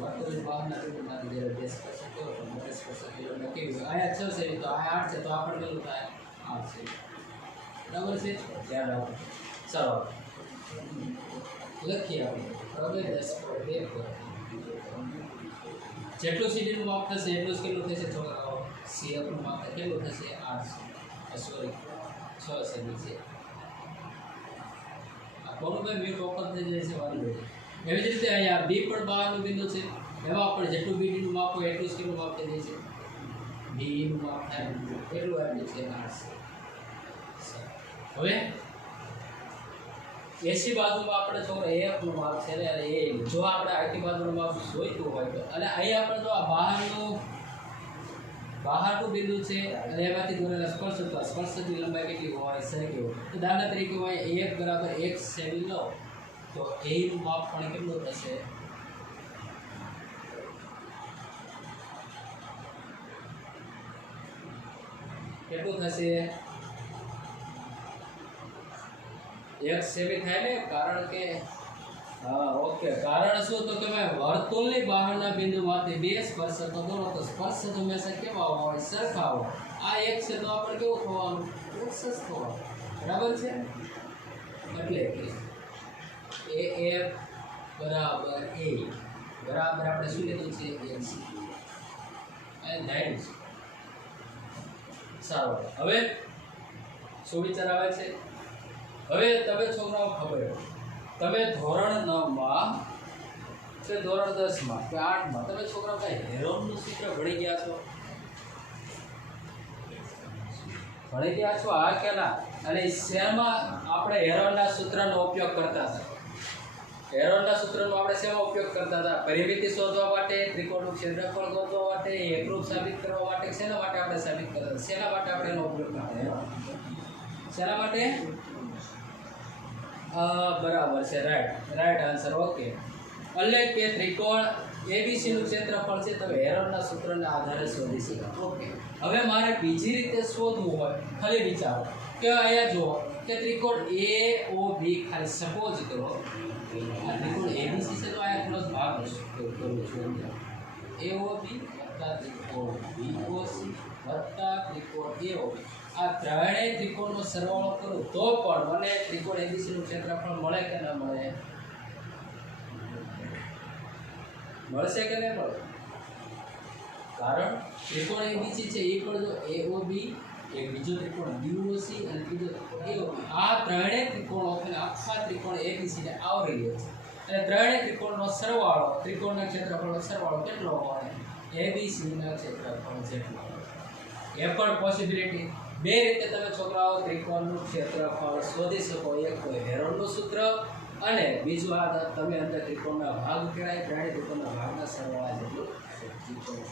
વર્તુળની બહારના બિંદુમાંથી જ્યારે બે સ્પર્શક કરો તો મોટે સ્પર્શક બિંદુ કેવી હોય અહીંયા 6 છે તો આ 8 છે તો આ પણ કેટલું થાય 8 છે બરાબર છે ધ્યાન રાખો ચાલો લખીએ આપણે હવે 10.2 પર જેટલું CD નું માપ થશે એટલું જ કેટલું થશે છોકરાઓ CF નું માપ કેટલું થશે 8 સોરી 6 સેમી છે આ કોનું ભાઈ મ્યુટ ઓપન થઈ જાય છે વાંધો નહીં એવી જ રીતે અહીંયા B પણ બહારનું બિંદુ છે એમાં આપણે જેટલું BD નું માપ હોય એટલું જ કેટલું માપ થઈ જાય છે DE નું માપ થાય એટલું આવી છે 8 હવે AC બાજુમાં આપણે છોકરા AF નું માપ છે ને અને એ જો આપણે આખી બાજુનું માપ જોઈતું હોય તો અને અહીં આપણે તો આ બહારનું બિંદુ છે અને એમાંથી દોરેલા સ્પર્શકની લંબાઈ કેટલી હોય સરખી હોય તો દાખલા તરીકે હોય 1 બરાબર 1 સેમી લો તો A નું માપ પણ કેટલું થશે કેટલું થશે 1 સેમી થાય ને કારણ કે હા ઓકે કારણ શું તો તમે વર્તુળની બહારના બિંદુમાંથી બે સ્પર્શકો દોરો તો સ્પર્શક હંમેશા કેવા હોય સરખા હોય આ એક છે તો આપણે કેવું થવાનું એક્સ જ થવાનું બરાબર છે એટલે કે AF બરાબર A બરાબર આપણે શું લીધું છે એક્સ એન્ડ ધેટ સારું હવે શું વિચાર આવે છે હવે તમે છોકરાઓ ખબર તમે ધોરણ 9 માં કે ધોરણ 10 માં કે 8 માં તમે છોકરાઓ કઈ હેરોનનું સૂત્ર ભણી ગયા છો આ કે ના અને શેમાં આપણે હેરોનના સૂત્રનો ઉપયોગ કરતા હતા હેરોનના સૂત્રનો આપણે શેમાં ઉપયોગ કરતા હતા પરિમિતિ શોધવા માટે ત્રિકોણનું ક્ષેત્રફળ શોધવા માટે એકરૂપ સાબિત કરવા માટે શેના માટે આપણે સાબિત કરતા હતા શેના માટે આપણે એનો ઉપયોગ કરતા શેના માટે બરાબર છે રાઈટ આન્સર ઓકે એટલે કે ત્રિકોણ ABC નું ક્ષેત્રફળ છે તો હેરોનના સૂત્રના આધારે શોધી શકાય ઓકે હવે મારે બીજી રીતે શોધવું હોય ખાલી વિચારો કે અહીંયા જુઓ કે ત્રિકોણ AOB ખાલી સપોઝ કરો આ ત્રિકોણ ABC છે તો આયા થોડો ભાગ કરું છું AOB વત્તા ત્રિકોણ BOC વત્તા ત્રિકોણ AOB આ ત્રણેય ત્રિકોણનો સરવાળો કરું તો પણ મને ત્રિકોણ ABC નું ક્ષેત્રફળ મળે કે ન મળે મળશે કે નહીં મળે કારણ ત્રિકોણ ABC છે એ પણ જો AOB એક બીજો ત્રિકોણ BOC અને ત્રીજો ત્રિકોણ AOB આ ત્રણેય ત્રિકોણો અને આખા ત્રિકોણ ABC ને આવરી લે છે અને ત્રણેય ત્રિકોણનો સરવાળો ત્રિકોણના ક્ષેત્રફળનો સરવાળો કેટલો હોય ABC ના ક્ષેત્રફળ જેટલો એ પણ પોસિબિલિટી બે રીતે તમે છોકરાઓ ત્રિકોણનું ક્ષેત્રફળ શોધી શકો એક તો હેરોનનું સૂત્ર અને બીજું આ તમે અંદર ત્રિકોણના ભાગ કેળાય ત્રણેય ત્રિકોણના ભાગના સરવાળા જેટલું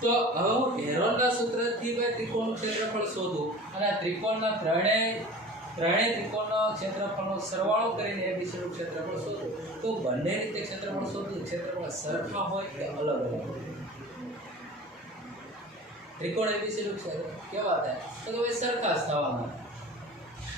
તો હવે હું હેરોનના સૂત્રથી ભાઈ ત્રિકોણનું ક્ષેત્રફળ શોધું અને ત્રિકોણના ત્રણેય ત્રિકોણનો ક્ષેત્રફળનો સરવાળો કરીને ABC નું ક્ષેત્રફળ શોધું તો બંને રીતે ક્ષેત્રફળ શોધું ક્ષેત્રફળ સરખા હોય કે અલગ અલગ હોય ત્રિકોણ ABC નું ક્ષેત્ર કેવા થાય તો ભાઈ સરખા જ થવાના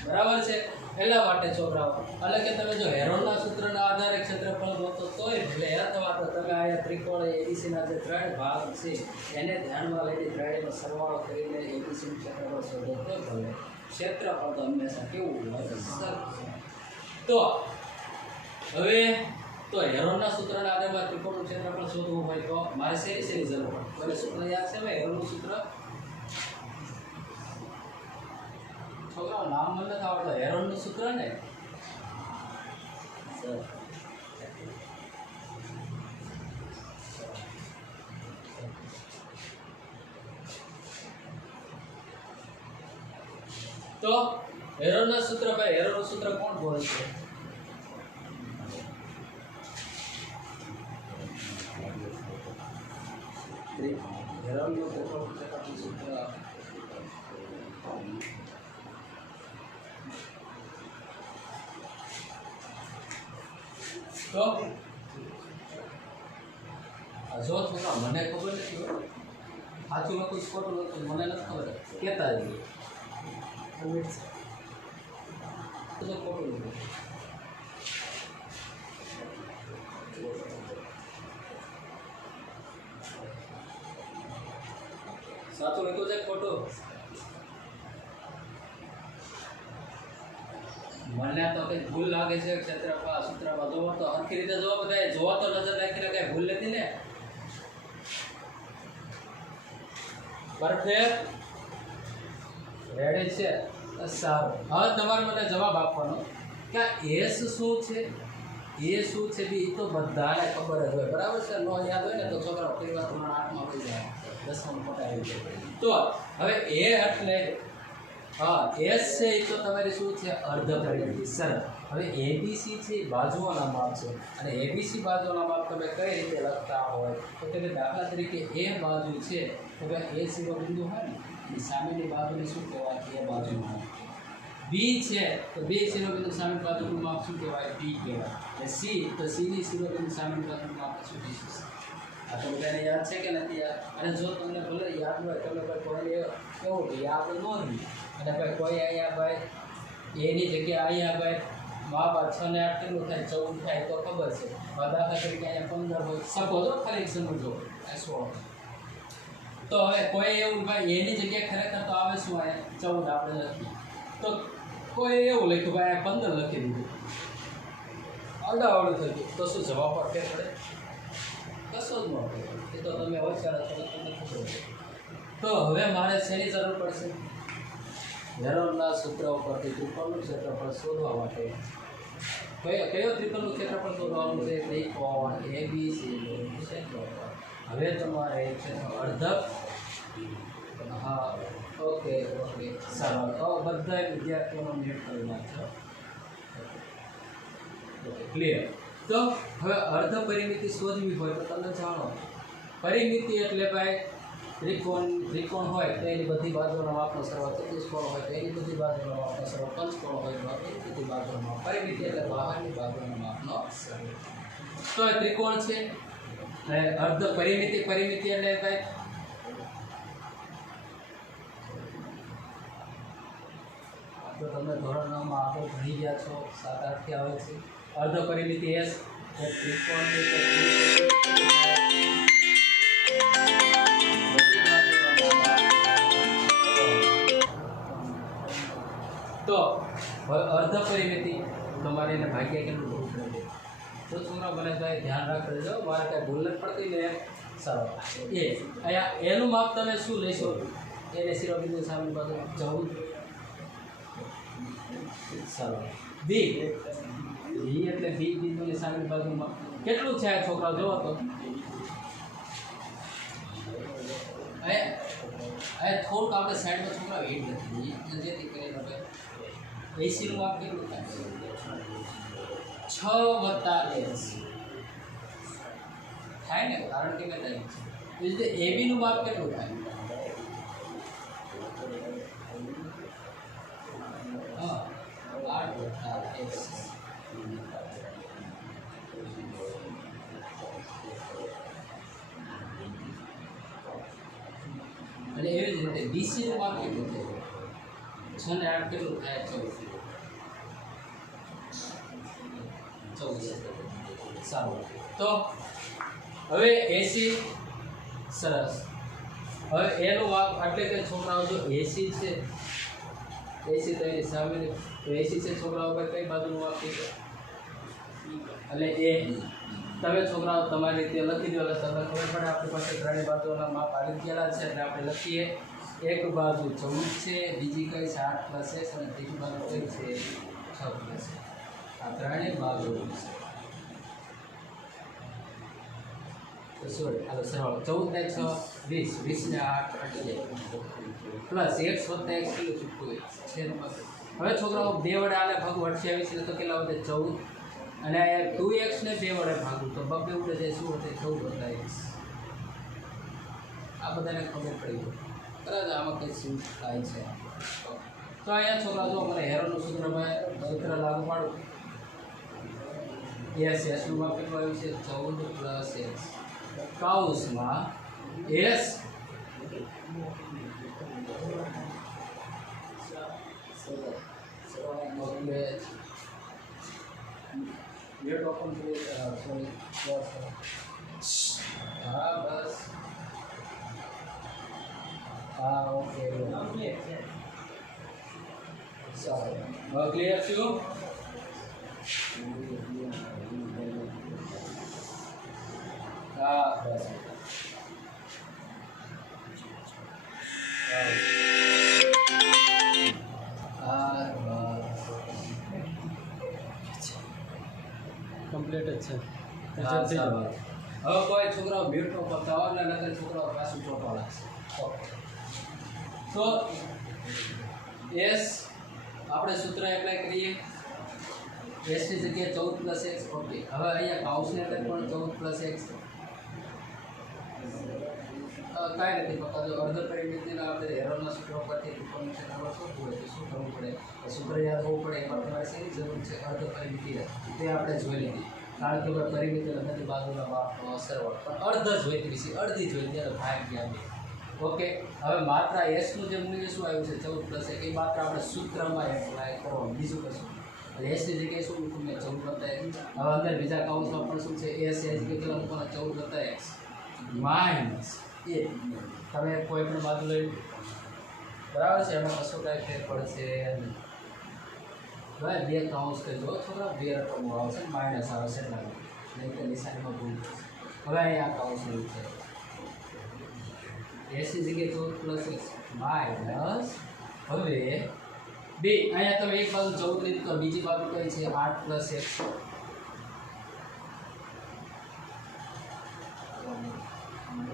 બરાબર છે એટલા માટે છોકરાઓ એટલે કે તમે જો હેરોનના સૂત્રના આધારે ક્ષેત્રફળ ગોતો તોય એટલે અથવા તો તમે આયા ત્રિકોણ ABC ના જે ત્રણ ભાગ છે એને ધ્યાનમાં લઈને ત્રણેયનો સરવાળો કરીને ABC નું ક્ષેત્રફળ શોધો તો ભલે ક્ષેત્રફળ તો હંમેશા કેવું હોય સરખું તો હવે તો હેરોનના સૂત્રના આધારે ત્રિકોણનું ક્ષેત્રફળ શોધવું હોય તો મારે શેની જરૂર પડે મને સૂત્ર યાદ છે ભાઈ હેરોનનું સૂત્ર છોકરાઓ નામ મને નથી આવડતું હેરોનનું સૂત્ર ને તો હેરોનના સૂત્ર ભાઈ હેરોનનું સૂત્ર કોણ બોલે છે હેરોનનું સૂત્ર તો જો છોકરા મને ખબર નથી સાચું લખું ખોટું લખું મને નથી ખબર કહેતા જ ખોટું લખું સાચું લખ્યું છે ખોટું મને તો કઈ ભૂલ લાગે છે ક્ષેત્રફળ સૂત્રમાં જોવો તો હરખી રીતે જોવો બધા જોવો તો નજર રાખીને કઈ ભૂલ નથી ને પરફેક્ટ રેડી છે સારું હવે તમારે મને જવાબ આપવાનો કે એસ શું છે એ શું છે બી તો બધાને ખબર જ હોય બરાબર છે નો યાદ હોય ને તો છોકરા ફરી વાર તમારા 8માં આવી જાય 10માં ખોટા આવી જાય તો હવે એ એટલે હા એસ છે એ તો તમારી શું છે અર્ધ પરિમિતિ સરળ હવે એબીસી છે બાજુઓના માપ છે અને એબીસી બાજુઓના માપ તમે કઈ રીતે લખતા હોય તો તમે દાખલા તરીકે એ બાજુ છે તો ભાઈ એ શિરોબિંદુ હોય ને એ સામેની બાજુને શું કહેવાય એ બાજુનું બી છે તો બે શિરોબિંદુ સામેની બાજુનું માપ શું કહેવાય બી કહેવાય અને સી તો સીની શિરોબિંદુ સામેની બાજુનું માપ શું કહીશું આ તો બધાને યાદ છે કે નથી યાદ અને જો તમને ભલે યાદ હોય તમે ભાઈ કોઈ કેવું કે આપણે નોંધ્યું અને ભાઈ કોઈ અહીંયા ભાઈ એની જગ્યાએ અહીંયા ભાઈ બાબા 6 ને 8 કેટલું થાય 14 થાય તો ખબર છે દાખલા તરીકે અહીંયા 15 હોય સપોઝ ખાલી સમજો આ 16 તો હવે કોઈ એવું ભાઈ એની જગ્યાએ ખરેખર તો આવે શું અહીંયા 14 આપણે લખીએ તો કોઈ એવું લખ્યું ભાઈ 15 લખી દીધું અડાવડું થયું તો શું જવાબ પર ફેર પડે કશો જ ન પડે એ તો તમે હોશિયાર છો તમને ખબર છે તો હવે મારે શેની જરૂર પડશે હેરોનના સૂત્ર ઉપરથી ત્રિકોણનું ક્ષેત્રફળ શોધવા માટે કયો ત્રિકોણનું ક્ષેત્રફળ શોધવાનું છે ત્રિકોણ એબીસી ક્ષેત્રફળ હવે તમારે અર્ધક હા ઓકે સારું તો બધા વિદ્યાર્થીઓનો મેળ કરી નાખજો ક્લિયર તો હવે અર્ધ પરિમિતિ શોધવી હોય તો તમે જાણો પરિમિતિ એટલે ભાઈ ત્રિકોણ હોય તો એની બધી બાજુનો માપનો સરવાળો ચતુષ્કોણ હોય તો એની બધી બાજુનો માપનો સરવાળો પંચકોણ હોય તો એની બધી બાજુનો માપ પરિમિતિ એટલે બહારની બાજુનો માપનો સરવાળો તો એ ત્રિકોણ છે અર્ધ પરિમિતિ એટલે ભાઈ તો તમે ધોરણ 9 માં આગળ ભણી ગયા છો 7-8 થી આવે છે અર્ધ પરિમિતિ એસ ત્રિકોણની તો અર્ધ પરિમિતિ તમારે એને ભાગ્યા કેટલું કરવું પડે તો છોકરા મને ભાઈ ધ્યાન રાખજો મારે કાંઈ ભૂલ નથી પડતી ને સારું એ અહીંયા એનું માપ તમે શું લેશો એને શિરોબિંદુ સામે બાજુ 14 સારું બી એટલે બી બિંદુની સામેની બાજુમાં કેટલું છે આ છોકરા જોવો તો અહીંયા થોડુંક આપણે સાઈડમાં છોકરા વેટ નથી જેથી કરીને આપણે 80 નું માપ કેટલું થાય 6 વત્તા s થાય ને કારણ કે મેં કહ્યું એ રીતે એબી નું માપ કેટલું થાય હા 8 વત્તા s અને એવી જ રીતે બીસી નું માપ કેટલું થાય 6 ને 8 કેટલું થાય 14 સારું તો હવે 80 સરસ હવે એનું માપ એટલે કે છોકરાઓ જો 80 છે 80 તો એની સામે 80 છે છોકરાઓ પર કઈ બાજુનું માપ છે એટલે એ તમે છોકરાઓ તમારી રીતે લખી દો એટલે તમને ખબર પડે આપણી પાસે ત્રણેય બાજુઓના માપ આવી ગયેલા છે એટલે આપણે લખીએ એક બાજુ 14 છે બીજી કઈ છે 8 પ્લસ s અને ત્રીજી બાજુ કઈ છે 6 પ્લસ આ ત્રણેય બાજુ તો સોરી હાલો સરવાળો 14 ને 6 20 20 ને 8 28 પ્લસ x વત્તા x કેટલું છૂટું છે હવે છોકરાઓ બે વડે આલે ભાગું 28 તો કેટલા વધે 14 અને 2x ને બે વડે ભાગું તો બબ્બે ઉડે જાય શું વધે 14 વત્તા x આ બધાને ખબર પડી ગઈ બરાબર આમાં કંઈ શું થાય છે તો અહીંયા છોકરા જો મને હેરોનું સૂત્ર લાગુ પાડું યસ નું માપ કેટલું આવ્યું છે 14 પ્લસ x કાઉસમાં s હા બસ હા ઓકે સારું હવે ક્લિયર છું હા બસ કમ્પ્લીટ જ છે હવે કોઈ છોકરાઓ બેઠો કરતા હોય ને નકર છોકરાઓ પાછું ચોટો લાગશે તો એસ આપણે સૂત્ર એપ્લાય કરીએ s ની જગ્યાએ 14 પ્લસ x ઓકે હવે અહીંયા કાઉસની અંદર પણ 14 પ્લસ x કાંઈ નથી ફક્ત જો અર્ધ પરિમિતિના આપણે હેરોના સૂત્ર પરથી ત્રિકોણનું ક્ષેત્રફળ શોધવું હોય તો શું કરવું પડે સૂત્ર યાદ હોવું પડે એમાં તમારે શેની જરૂર છે અર્ધ પરિમિતિ તે આપણે જોઈ લીધી કારણ કે પરિમિતિ બધી બાજુના માપનો સરવાળો પણ અર્ધ જોઈતી છે અડધી જોઈતી અને ભાગ ગયા ઓકે હવે માત્રા s નું જે મૂલ્ય શું આવ્યું છે 14 પ્લસ 1 એ માત્ર આપણે સૂત્રમાં એપ્લાય કરવાનું બીજું કશું एस ની જગ્યાએ શું મૂકું મેં 14 + x હવે અંદર બીજા કૌંસમાં પણ શું છે s એ જગ્યાએ કેટલા મૂકવાના 14 + x માઈનસ એ તમે કોઈ પણ બાજુ લઈ બરાબર છે એમાં કશું કાંઈ ફેર પડશે ભાઈ બે કૌંસ કરજો થોડા બે રકમો આવશે માઇનસ આવશે નહીં તો નિશાનીમાં ભૂલ હવે અહીંયા કૌંસ એવું છે s ની જગ્યાએ 14 + x માઇનસ હવે બે અહીંયા તમે એક બાજુ 14 લીધી તો બીજી બાજુ કઈ છે 8 + x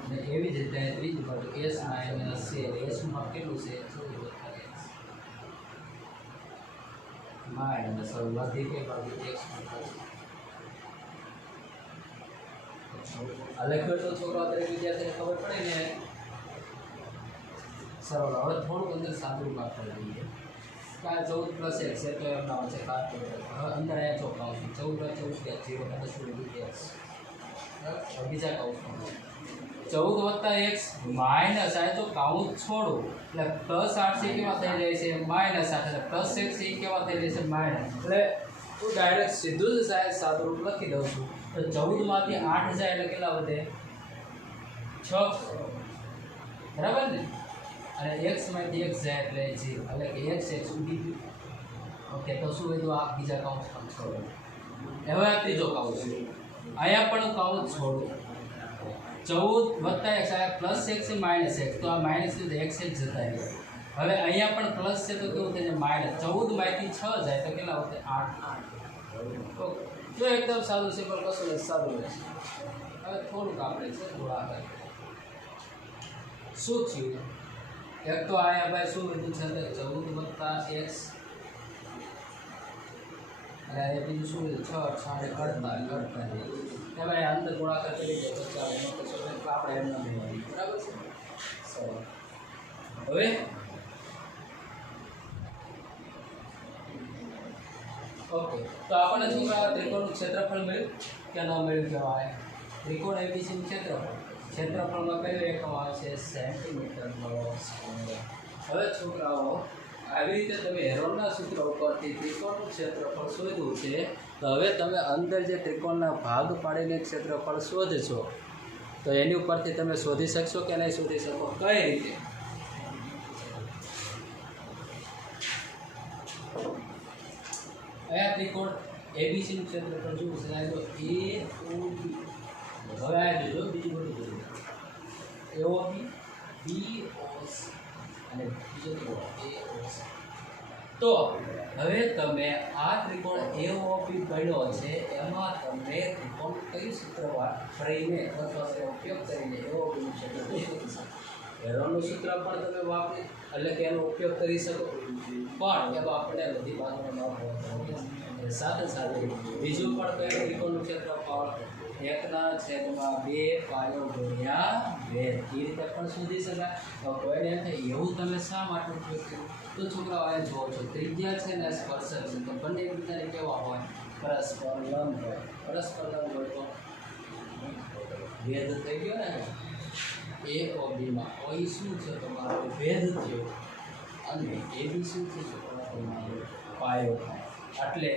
ને એવી જ રીતે ત્રીજી બાજુ s માઈનસ c s માં કેટલું છે 14 માઈનસ હવે વધી કે બાજુ x આ લખ્યો તો છોકરા દરેક વિદ્યાર્થીને ખબર પડે ને સરળ હવે થોડુંક અંદર સાદું કાઢતા જઈએ का 14 + x है तो अपना वैसे काट दो अंदर आया चौका 14 + 14 = 0 का शुरू x और बीजा का 14 + x माइनस आए तो काउंट छोड़ो એટલે +8 से કેવા થઈ જાય છે -8 એટલે +x से કેવા થઈ જાય છે માઈનસ એટલે હું ડાયરેક્ટ સીધું જ સાદું રૂપ લખી દઉં છું તો 14 માંથી 8 જાય એટલે કેટલા વધે 6 બરાબર ને અને x માંથી x જાય એટલે 0 એટલે કે x ઉડી ગયું ઓકે તો શું વધ્યું આ બીજા કાઉન્સ પણ છોડો હવે આ ત્રીજો કાઉન્સ અહીંયા પણ કાઉન્સ છોડો 14 + x આયા +x છે -x તો આ માઈનસ થી x જતા રહે હવે અહીંયા પણ પ્લસ છે તો કેવું થાય માઈનસ 14 માંથી 6 જાય તો કેટલા વધે 8 ઓકે જો એકદમ સાદું સિમ્પલ કશું સાદું રહેશે હવે થોડુંક આપણે છે થોડા આગળ શું થયું एक तो आया भाई शू विद्युत छंद 14 + x अरे ये बीजू शू 6 साढ़े 48 એ ભાઈ અંદર ગુણાકાર કરી દે તો ચાલે એનો તો આપણે એમ ન લેવાનું બરાબર છે સરસ હવે ઓકે તો આપણને શું ત્રિકોણનું ક્ષેત્રફળ મળ્યું કે ન મળ્યું કહેવાય ત્રિકોણ એબીસીનું ક્ષેત્રફળમાં કયો એકમ આવે છે સેન્ટીમીટર/સ્ક્વેર હવે છોકરાઓ આવી રીતે તમે હેરોનના સૂત્ર ઉપરથી ત્રિકોણનું ક્ષેત્રફળ શોધ્યું છે તો હવે તમે અંદર જે ત્રિકોણના ભાગ પાડીને ક્ષેત્રફળ શોધશો તો એની ઉપરથી તમે શોધી શકશો કે નહીં શોધી શકો કઈ રીતે અહીંયા ત્રિકોણ એબીસીનું ક્ષેત્રફળ શું છે આ જો AOB હવે આ જોજો બીજું બધું જોજો AOB BOC અને બીજો ત્રિકોણ AOC તો હવે તમે આ ત્રિકોણ AOB બન્યો છે એમાં તમે ત્રિકોણ કયું સૂત્ર વાપરીને અથવા તો ઉપયોગ કરીને AOB નું ક્ષેત્રફળ શોધી શકો હેરોનનું સૂત્ર પણ તમે વાપરી એટલે કે એનો ઉપયોગ કરી શકો પણ એમાં આપણે બધી બાજુનો ન હોય સાથે સાથે બીજું પણ કયું ત્રિકોણનું ક્ષેત્રફળ 1/2 પાયો ગુણ્યા 2 એ રીતે પણ શોધી શકાય તો કોઈને એમ થાય એવું તમે શા માટે ઉપયોગ કર્યો તો છોકરાઓ આ જોવો છો ત્રિજ્યા છે ને સ્પર્શક છે તો બંને એકબીજાને કેવા હોય પરસ્પર લંબ હોય પરસ્પર લંબ હોય તો ભેદ થઈ ગયો ને AOB માં OE શું છે તમારો ભેદ થયો અને AB શું છે તમારો પાયો થાય એટલે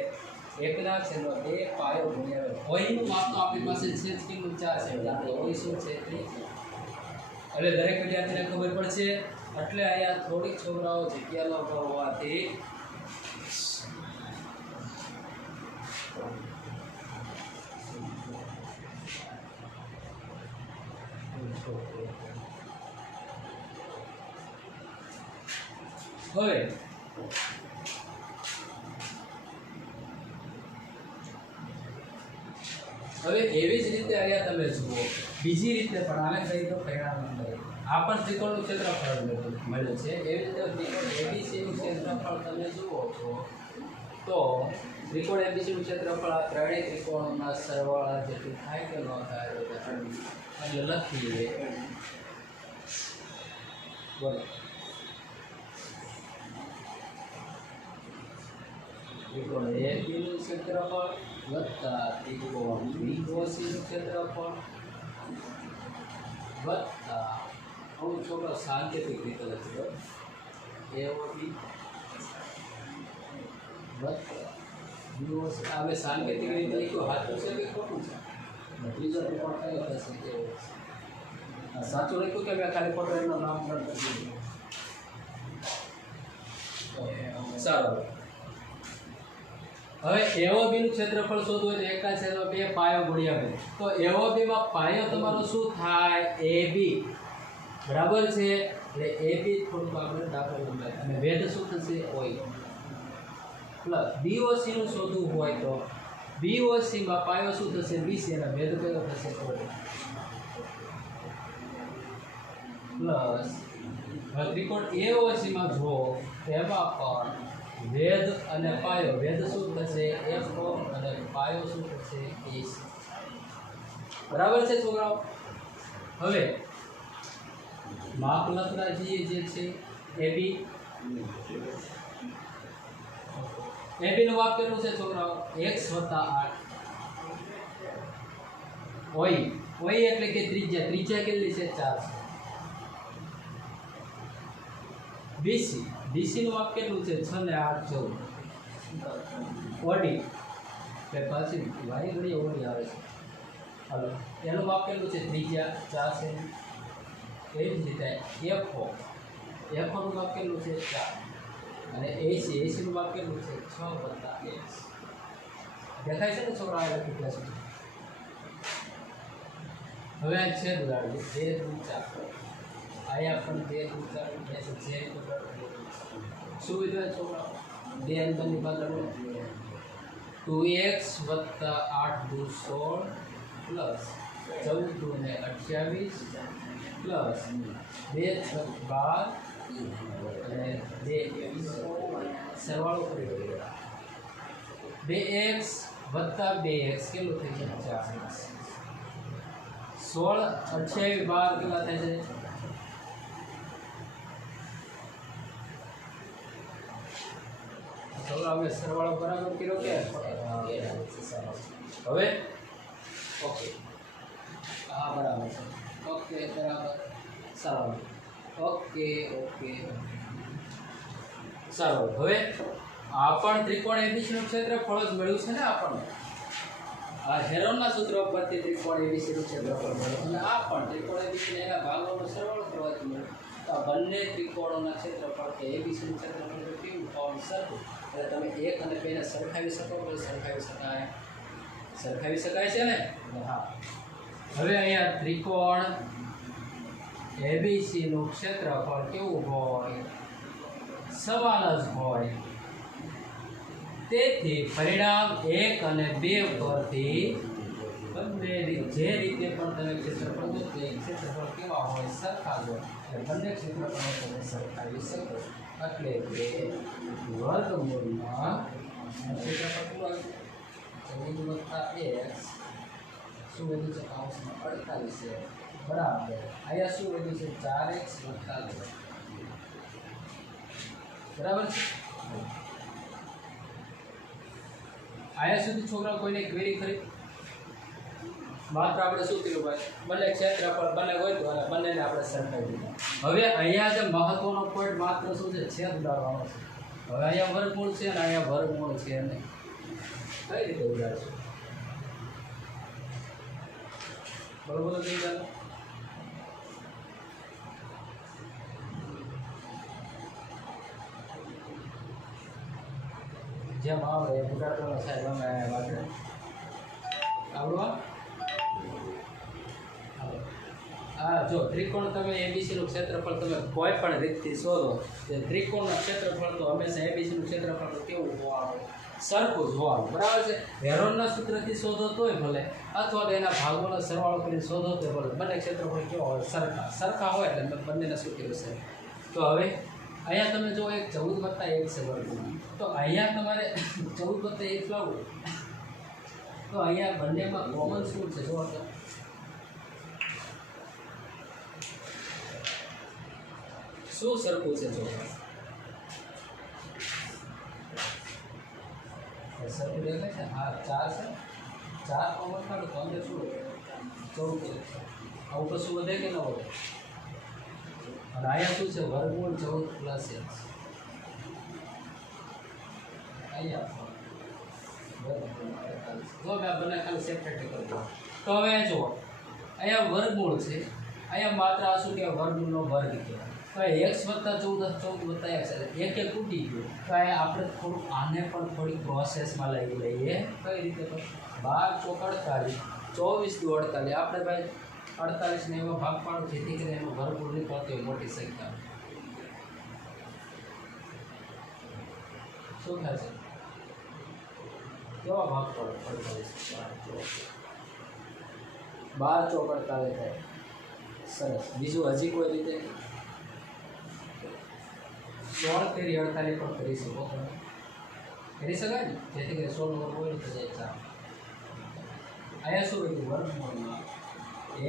1/2 પાયો ગુણ્યા ઓઈનું માપ તો આપણી પાસે છે જ કેટલું 4 છે એટલે ઓઈ શું છે 3 એટલે દરેક વિદ્યાર્થીને ખબર પડશે એટલે અહીંયા થોડીક છોકરાઓ જગ્યા ન હોવાથી હવે એવી જ રીતે અહીંયા તમે જુઓ બીજી રીતે પણ આને કહી દો પરિણામ અંદર આ પણ ત્રિકોણનું ક્ષેત્રફળ મળ્યું છે એવી રીતે ત્રિકોણ એબીસીનું ક્ષેત્રફળ તમે જુઓ છો તો ત્રિકોણ એબીસીનું ક્ષેત્રફળ આ ત્રણેય ત્રિકોણોના સરવાળા જેટલું થાય કે ન થાય એટલે લખીએ બોલો ત્રિકોણ એબીનું ક્ષેત્રફળ વત્તા ત્રિકોણ BOCનું ક્ષેત્રફળ વત્તા હું છોકરો સાંકેતિક રીતે લખ્યો AOB વત્તા BOC હવે સાંકેતિક રીતે લખ્યું સાચું છે કે ખોટું છે? ત્રીજો ત્રિકોણ કયો થશે એ સાચું લખ્યું કે મેં ખાલી ખોટું એનું નામકરણ કરી દીધું? સારું. હવે AOB નું ક્ષેત્રફળ શોધવું હોય તો 1/2 પાયો ગુણ્યા 2. તો AOB માં પાયો તમારો શું થાય? AB બરાબર છે. એટલે AB થોડુંક આપણે દાખલ લંબાઈ અને વેધ શું થશે? OE પ્લસ BOC નું શોધવું હોય તો BOC માં પાયો શું થશે? BC અને વેધ કયો થશે? OD પ્લસ ત્રિકોણ AOC માં જો તેમાં પણ વેધ અને પાયો, વેધ શું થશે? FO અને પાયો શું થશે? AC. બરાબર છે છોકરાઓ? હવે માપ લખના જે છે AB નું માપ કેટલું છે છોકરાઓ? x + 8. OE એટલે કે ત્રિજ્યા કેટલી છે? 4 છે. BC નું માપ કેટલું છે? 6 ને 8 14. OD કે પાછી વાય ઘડી OD આવે છે. હાલો એનું માપ કેટલું છે? ત્રિજ્યા 4 છે. એ જ રીતે FO નું માપ કેટલું છે? 4 અને AC નું માપ કેટલું છે? 6 + x. દેખાય છે ને છોકરા? આ લખી ગયા છે. હવે આ છેદ ઉડાડીએ 2 × 4. આયા પણ 2 × 4 છે. શું વિધાન છોકરા? 2 અંતરની પાછળ 2x + 8 × 16 પ્લસ 14 ને 28 પ્લસ 2 × 12 અને 2 સરવાળો કરી દો. 2x + 2x કેટલું થઈ જાય? 4. 16 28 12 કેટલા થાય છે? હવે સરવાળો બરાબર કર્યો કે? હવે ઓકે હા બરાબર છે. ઓકે બરાબર સારું. ઓકે સારું. હવે આ પણ ત્રિકોણ ABC નું ક્ષેત્રફળ જ મળ્યું છે ને આપણને. આ હેરોનના સૂત્ર પરથી ત્રિકોણ ABC નું ક્ષેત્રફળ મળ્યું અને આ પણ ત્રિકોણ ABC ને એના ભાગોનો સરવાળો કરવાથી મળ્યું. તો આ બંને ત્રિકોણોના ક્ષેત્રફળ કે ABC નું ક્ષેત્રફળ કેવું થવાનું? સરખું. એટલે તમે 1 અને 2 ને સરખાવી શકો તો સરખાવી શકાય છે ને? હા. હવે અહીંયા ત્રિકોણ ABC નું ક્ષેત્રફળ કેવું હોય? સમાન જ હોય. તેથી પરિણામ 1 અને 2 પરથી બંને જે રીતે પણ તમે ક્ષેત્રફળ દો તે ક્ષેત્રફળ કેવા હોય? સરખા જ હોય. બંને ક્ષેત્રફળો તમે સરખાવી શકો. એટલે કે વર્ગમૂળમાં ક્ષેત્રફળ કેટલું આવ્યું? 14 + x શું વધ્યું છે? કૌંસમાં 48 છે બરાબર. અહીંયા શું વધ્યું છે? 4x + 2 બરાબર છે. આયા સુધી છોકરા કોઈને ક્વેરી કરી? માત્ર આપણે શું કર્યું ભાઈ? બંને ક્ષેત્રફળ બંને હોય તો અને બંનેને આપણે સરખાવી દીધા. હવે અહીંયા જે મહત્વનો પોઈન્ટ માત્ર શું છે? છેદ ઉડાડવાનો છે. હવે અહીંયા વર્ગમૂળ છે અને અહીંયા વર્ગમૂળ છે નહીં. કઈ રીતે ઉડાડશું? બરોબર થઈ જાય. જેમ આવે એ ઉડાડવાનો સાહેબ અમે વાગે આવડવા. હા જો ત્રિકોણ તમે ABC નું ક્ષેત્રફળ તમે કોઈ પણ રીતથી શોધો તે ત્રિકોણનું ક્ષેત્રફળ તો હંમેશા ABC નું ક્ષેત્રફળ કેવું હોવાનું? સરખું જ હોવાનું. બરાબર છે. હેરોનના સૂત્રથી શોધો તોય ભલે અથવા તો એના ભાગોનો સરવાળો કરીને શોધો તો ભલે બંને ક્ષેત્રફળ કેવા હોય? સરખા હોય એટલે બંનેને શું કર્યું છે? તો હવે અહીંયા તમે જો એક 14 + 1 છે વર્ગમૂળ. તો અહીંયા તમારે 14 + 1 લાવવું તો અહીંયા બંનેમાં કોમન શું છે? જો શું સરખું છે? જો સરખું દેખાય છે? હા 4 છે. 4 કોમન કાઢો તો અંદર શું 14 છે. આવું કશું વધે કે ન વધે? અને અહીંયા શું છે? વર્ગમૂળ 14 + x. અહીંયા જો મેં બને ખાલી સેપરેટ કરી દો. તો હવે જુઓ અહીંયા વર્ગમૂળ છે, અહીંયા માત્ર આ શું કહેવાય વર્ગમૂળનો વર્ગ કહેવાય. તો x વત્તા 14 વત્તા x એટલે એક એક તૂટી ગયું. તો અહીંયા આપણે થોડુંક આને પણ થોડી પ્રોસેસમાં લઈ લઈએ. કઈ રીતે તો 12 ચોક 48, 24 દુ 48. આપણે ભાઈ 48 ને એવો ભાગ પાડો જેથી કરીને એનો વર્ગમૂળ નીકળતો હોય મોટી સંખ્યા. શું થાય છે? કેવા ભાગ પાડો? 48 12 ચોક 48 થાય. સરસ. બીજું હજી કોઈ રીતે 16 તેરી 48 પણ કરી શકો તમે. કરી શકાય ને જેથી કરીને 16 વર્ગ હોય તો જાય 4. અહીંયા શું રહ્યું વર્ગમૂળમાં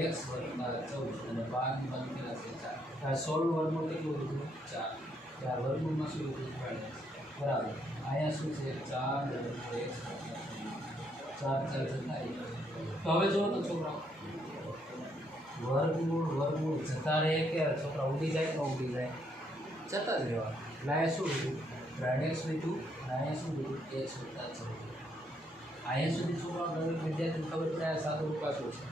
x વત્તા 14 અને 12 ની બાજુ કેટલા છે 4. આ 16 વર્ગમૂળ કેટલું હતું 4. ત્યાર વર્ગમૂળમાં શું હતું 42 બરાબર. અહીંયા શું છે 4 અને x 4 જતા રહી. તો હવે જુઓ તો છોકરાઓ વર્ગમૂળ જતા રહે કે છોકરા ઉડી જાય કે ઉડી જાય જતા જ રહેવા. એટલે અહીંયા શું લીધું 3x લીધું અને અહીંયા શું લીધું x વત્તા 14. અહીંયા સુધી છોકરાઓ દરેક વિદ્યાર્થીને ખબર પડે આ સાદું રૂપા શું છે.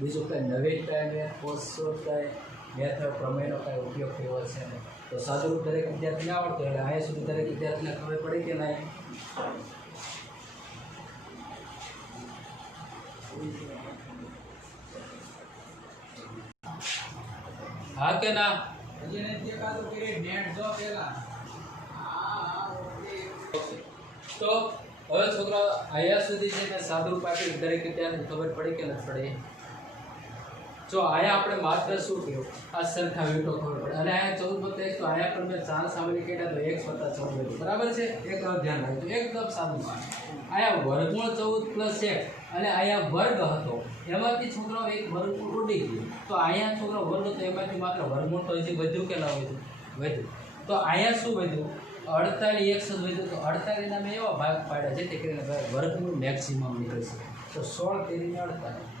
બીજું કંઈ નવી કાંઈ કોર્સો કાંઈ મેથ પ્રમેયનો કાંઈ ઉપયોગ કર્યો છે ને તો સાદું રૂપ દરેક વિદ્યાર્થીને આવડતું એટલે અહીંયા સુધી દરેક વિદ્યાર્થીને ખબર પડી કે નહીં. હા કે ના? હજી નથી દેખાતું કે નેટ જો પેલા. તો હવે છોકરા અહીંયા સુધી છે મેં સાદું રૂપ આપી દરેક વિદ્યાર્થીને ખબર પડી કે નથી પડી. જો અહીંયા આપણે માત્ર શું કહ્યું આ સરખા વિગતો ખબર પડે. અને અહીંયા 14 વત્તા 1 તો અહીંયા પણ મેં 4 સામેની કાઢ્યા તો x વત્તા 14 બરાબર છે. એક ધ્યાન રાખજો એકદમ સાદું કામ. અહીંયા વર્ગમૂળ 14 પ્લસ 1 અને અહીંયા વર્ગ હતો એમાંથી છોકરાઓ એક વર્ગમૂળ ઉડી ગયું. તો અહીંયા છોકરાઓ વર્ગ હતો એમાંથી માત્ર વર્ગમૂળ તો હજી વધ્યું કે ના વધ્યું? તો અહીંયા શું વધ્યું 48 x જ વધ્યું. તો 48 ના મેં એવા ભાગ પાડ્યા જેથી કરીને વર્ગમૂળ મેક્સિમમ નીકળશે. તો 16 તેરી 48.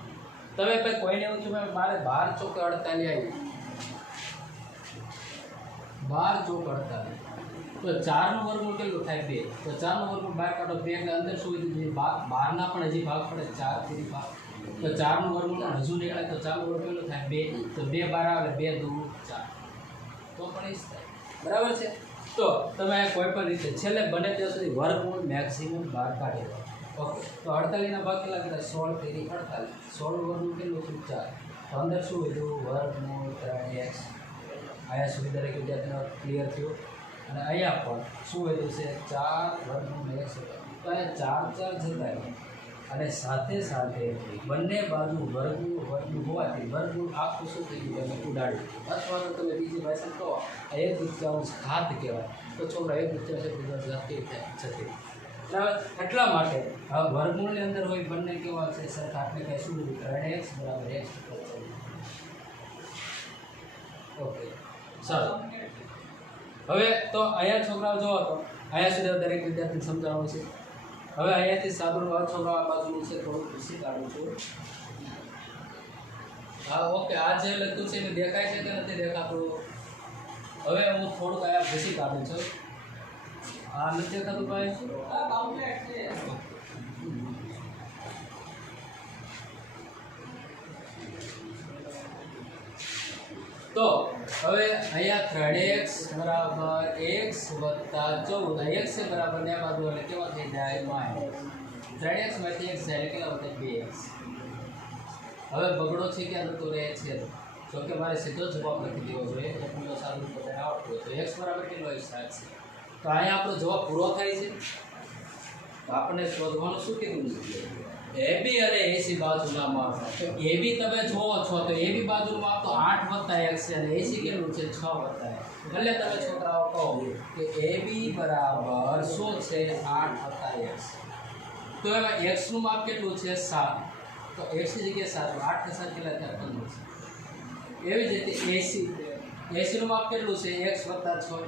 તમે ભાઈ કોઈને એવું છું મારે 12 ચોક 48 આવી 12 ચોક 48 તો 4 નું વર્ગમૂળ કેટલું થાય 2. તો 4 નું વર્ગમૂળ બહાર કાઢો 2 એટલે અંદર શું વધ્યું 12 ના પણ હજી ભાગ પડે 4 તેરી ભાગ. તો 4 નું વર્ગમૂળ હજુ નીકળે તો 4 નું વર્ગમૂળ કેટલું થાય 2. તો 2 12 આવે 2 દુ 4 તો પણ એ જ થાય બરાબર છે. તો તમે કોઈ પણ રીતે છેલ્લે બને ત્યાં સુધી વર્ગમૂળ મેક્સિમમ બહાર કાઢી દો. ઓકે. તો 48 ના ભાગ કેટલા કર્યા 16 તેરી 48. 16 વર્ગમૂળ કેટલું થયું 4. તો અંદર શું વધ્યું વર્ગમૂળ 3x. અહીંયા સુધી દરેક વિદ્યાર્થીને ક્લિયર થયું. અને અહીંયા પણ શું વધ્યું છે 4 વર્ગમૂળ x. તો અહીંયા 4 જતા રહે અને સાથે સાથે બંને બાજુ વર્ગમૂળ હોવાથી વર્ગમૂળ આખું શું થઈ ગયું તમે ઉડાડ્યું અથવા તો તમે બીજી ભાષા કહો આ 1/3 ઘાત કહેવાય. તો છોકરા 1/3 જાતી જતી. એટલા માટે વર્ગમૂળની અંદર હોય બંને કેવા છે સરખા. આપણે કહે શું 3x બરાબર x. ઓકે સારું. હવે તો અહીંયા છોકરાઓ જોવો તો અહીંયા સુધી દરેક વિદ્યાર્થીને સમજાવવું છે. હવે અહીંયાથી સાદું છોકરાઓ આ બાજુનું છે થોડુંક પૂછી કાઢું છું. હા ઓકે. આ જે લખ્યું છે એને દેખાય છે કે નથી દેખાતું? હવે હું થોડુંક અહીંયા ભૂસી કાઢું છું. આ નથી દેખાતું ભાઈ? તો હવે અહીંયા 3x બરાબર x વત્તા 14 x છે બરાબર ને બાજુ એટલે કેવા થઈ જાય માઇનસ 3x માંથી x જાય એટલે કેટલા વધે 2x. હવે બગડો છે કે નતો રહે છે જો કે મારે સીધો જવાબ લખી દેવો જોઈએ એટલું સારું બધાને આવડતું હોય. તો x બરાબર કેટલો x થાય છે. તો અહીંયા આપણો જવાબ પૂરો થાય છે. તો આપણને શોધવાનું શું કીધું છે AB અને AC બાજુના માપ. તો AB તમે જોવો છો તો AB બાજુનું માપ તો 8 વત્તા x છે અને AC કેટલું છે 6 વત્તા x. એટલે તમે છોકરાઓ કહો કે AB બરાબર શું છે 8 વત્તા x. તો એમાં x નું માપ કેટલું છે 7. તો x ની જગ્યાએ 7 8 ને 7 કેટલા થાય 15 છે. એવી જ રીતે AC નું માપ કેટલું છે x વત્તા 6.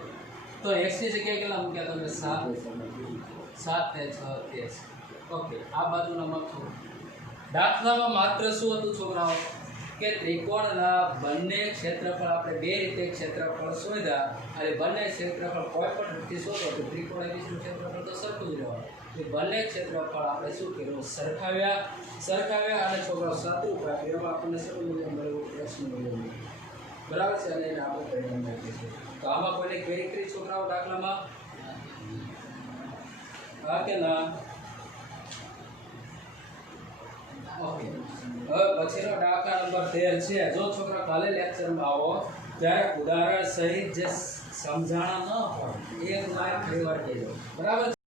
તો x ની જગ્યાએ કેટલા મૂક્યા તમે 7 ને 6 13. ઓકે. આ બાજુના માપ દાખલામાં માત્ર શું હતું છોકરાઓ કે ત્રિકોણના બંને ક્ષેત્રફળ આપણે બે રીતે ક્ષેત્રફળ શોધ્યા અને બંને ક્ષેત્રફળ કોઈ પણ રીતે શોધો તો ત્રિકોણ એબીસીનું ક્ષેત્રફળ તો સરખું જ રહેવાનું. એ બંને ક્ષેત્રફળ આપણે શું કર્યું? સરખાવ્યા અને છોકરાઓ સાતું કાપ્યું. એમાં આપણને શું મૂલ્ય મળ્યું? x નું મૂલ્ય મળ્યું. બરાબર છે. અને એને આપણે પરિણામ લખીશું. તો આમાં કોઈને ક્વેરી કરી છોકરાઓ દાખલામાં? હા કે ના? ઓકે. હવે પછીનો દાખલા નંબર 13 છે. જો છોકરા કાલે લેક્ચરમાં આવો ત્યારે ઉદાહરણ સહિત જે સમજાણા ન હોય એક લાઈન ફરી વાર કહેજો. બરાબર.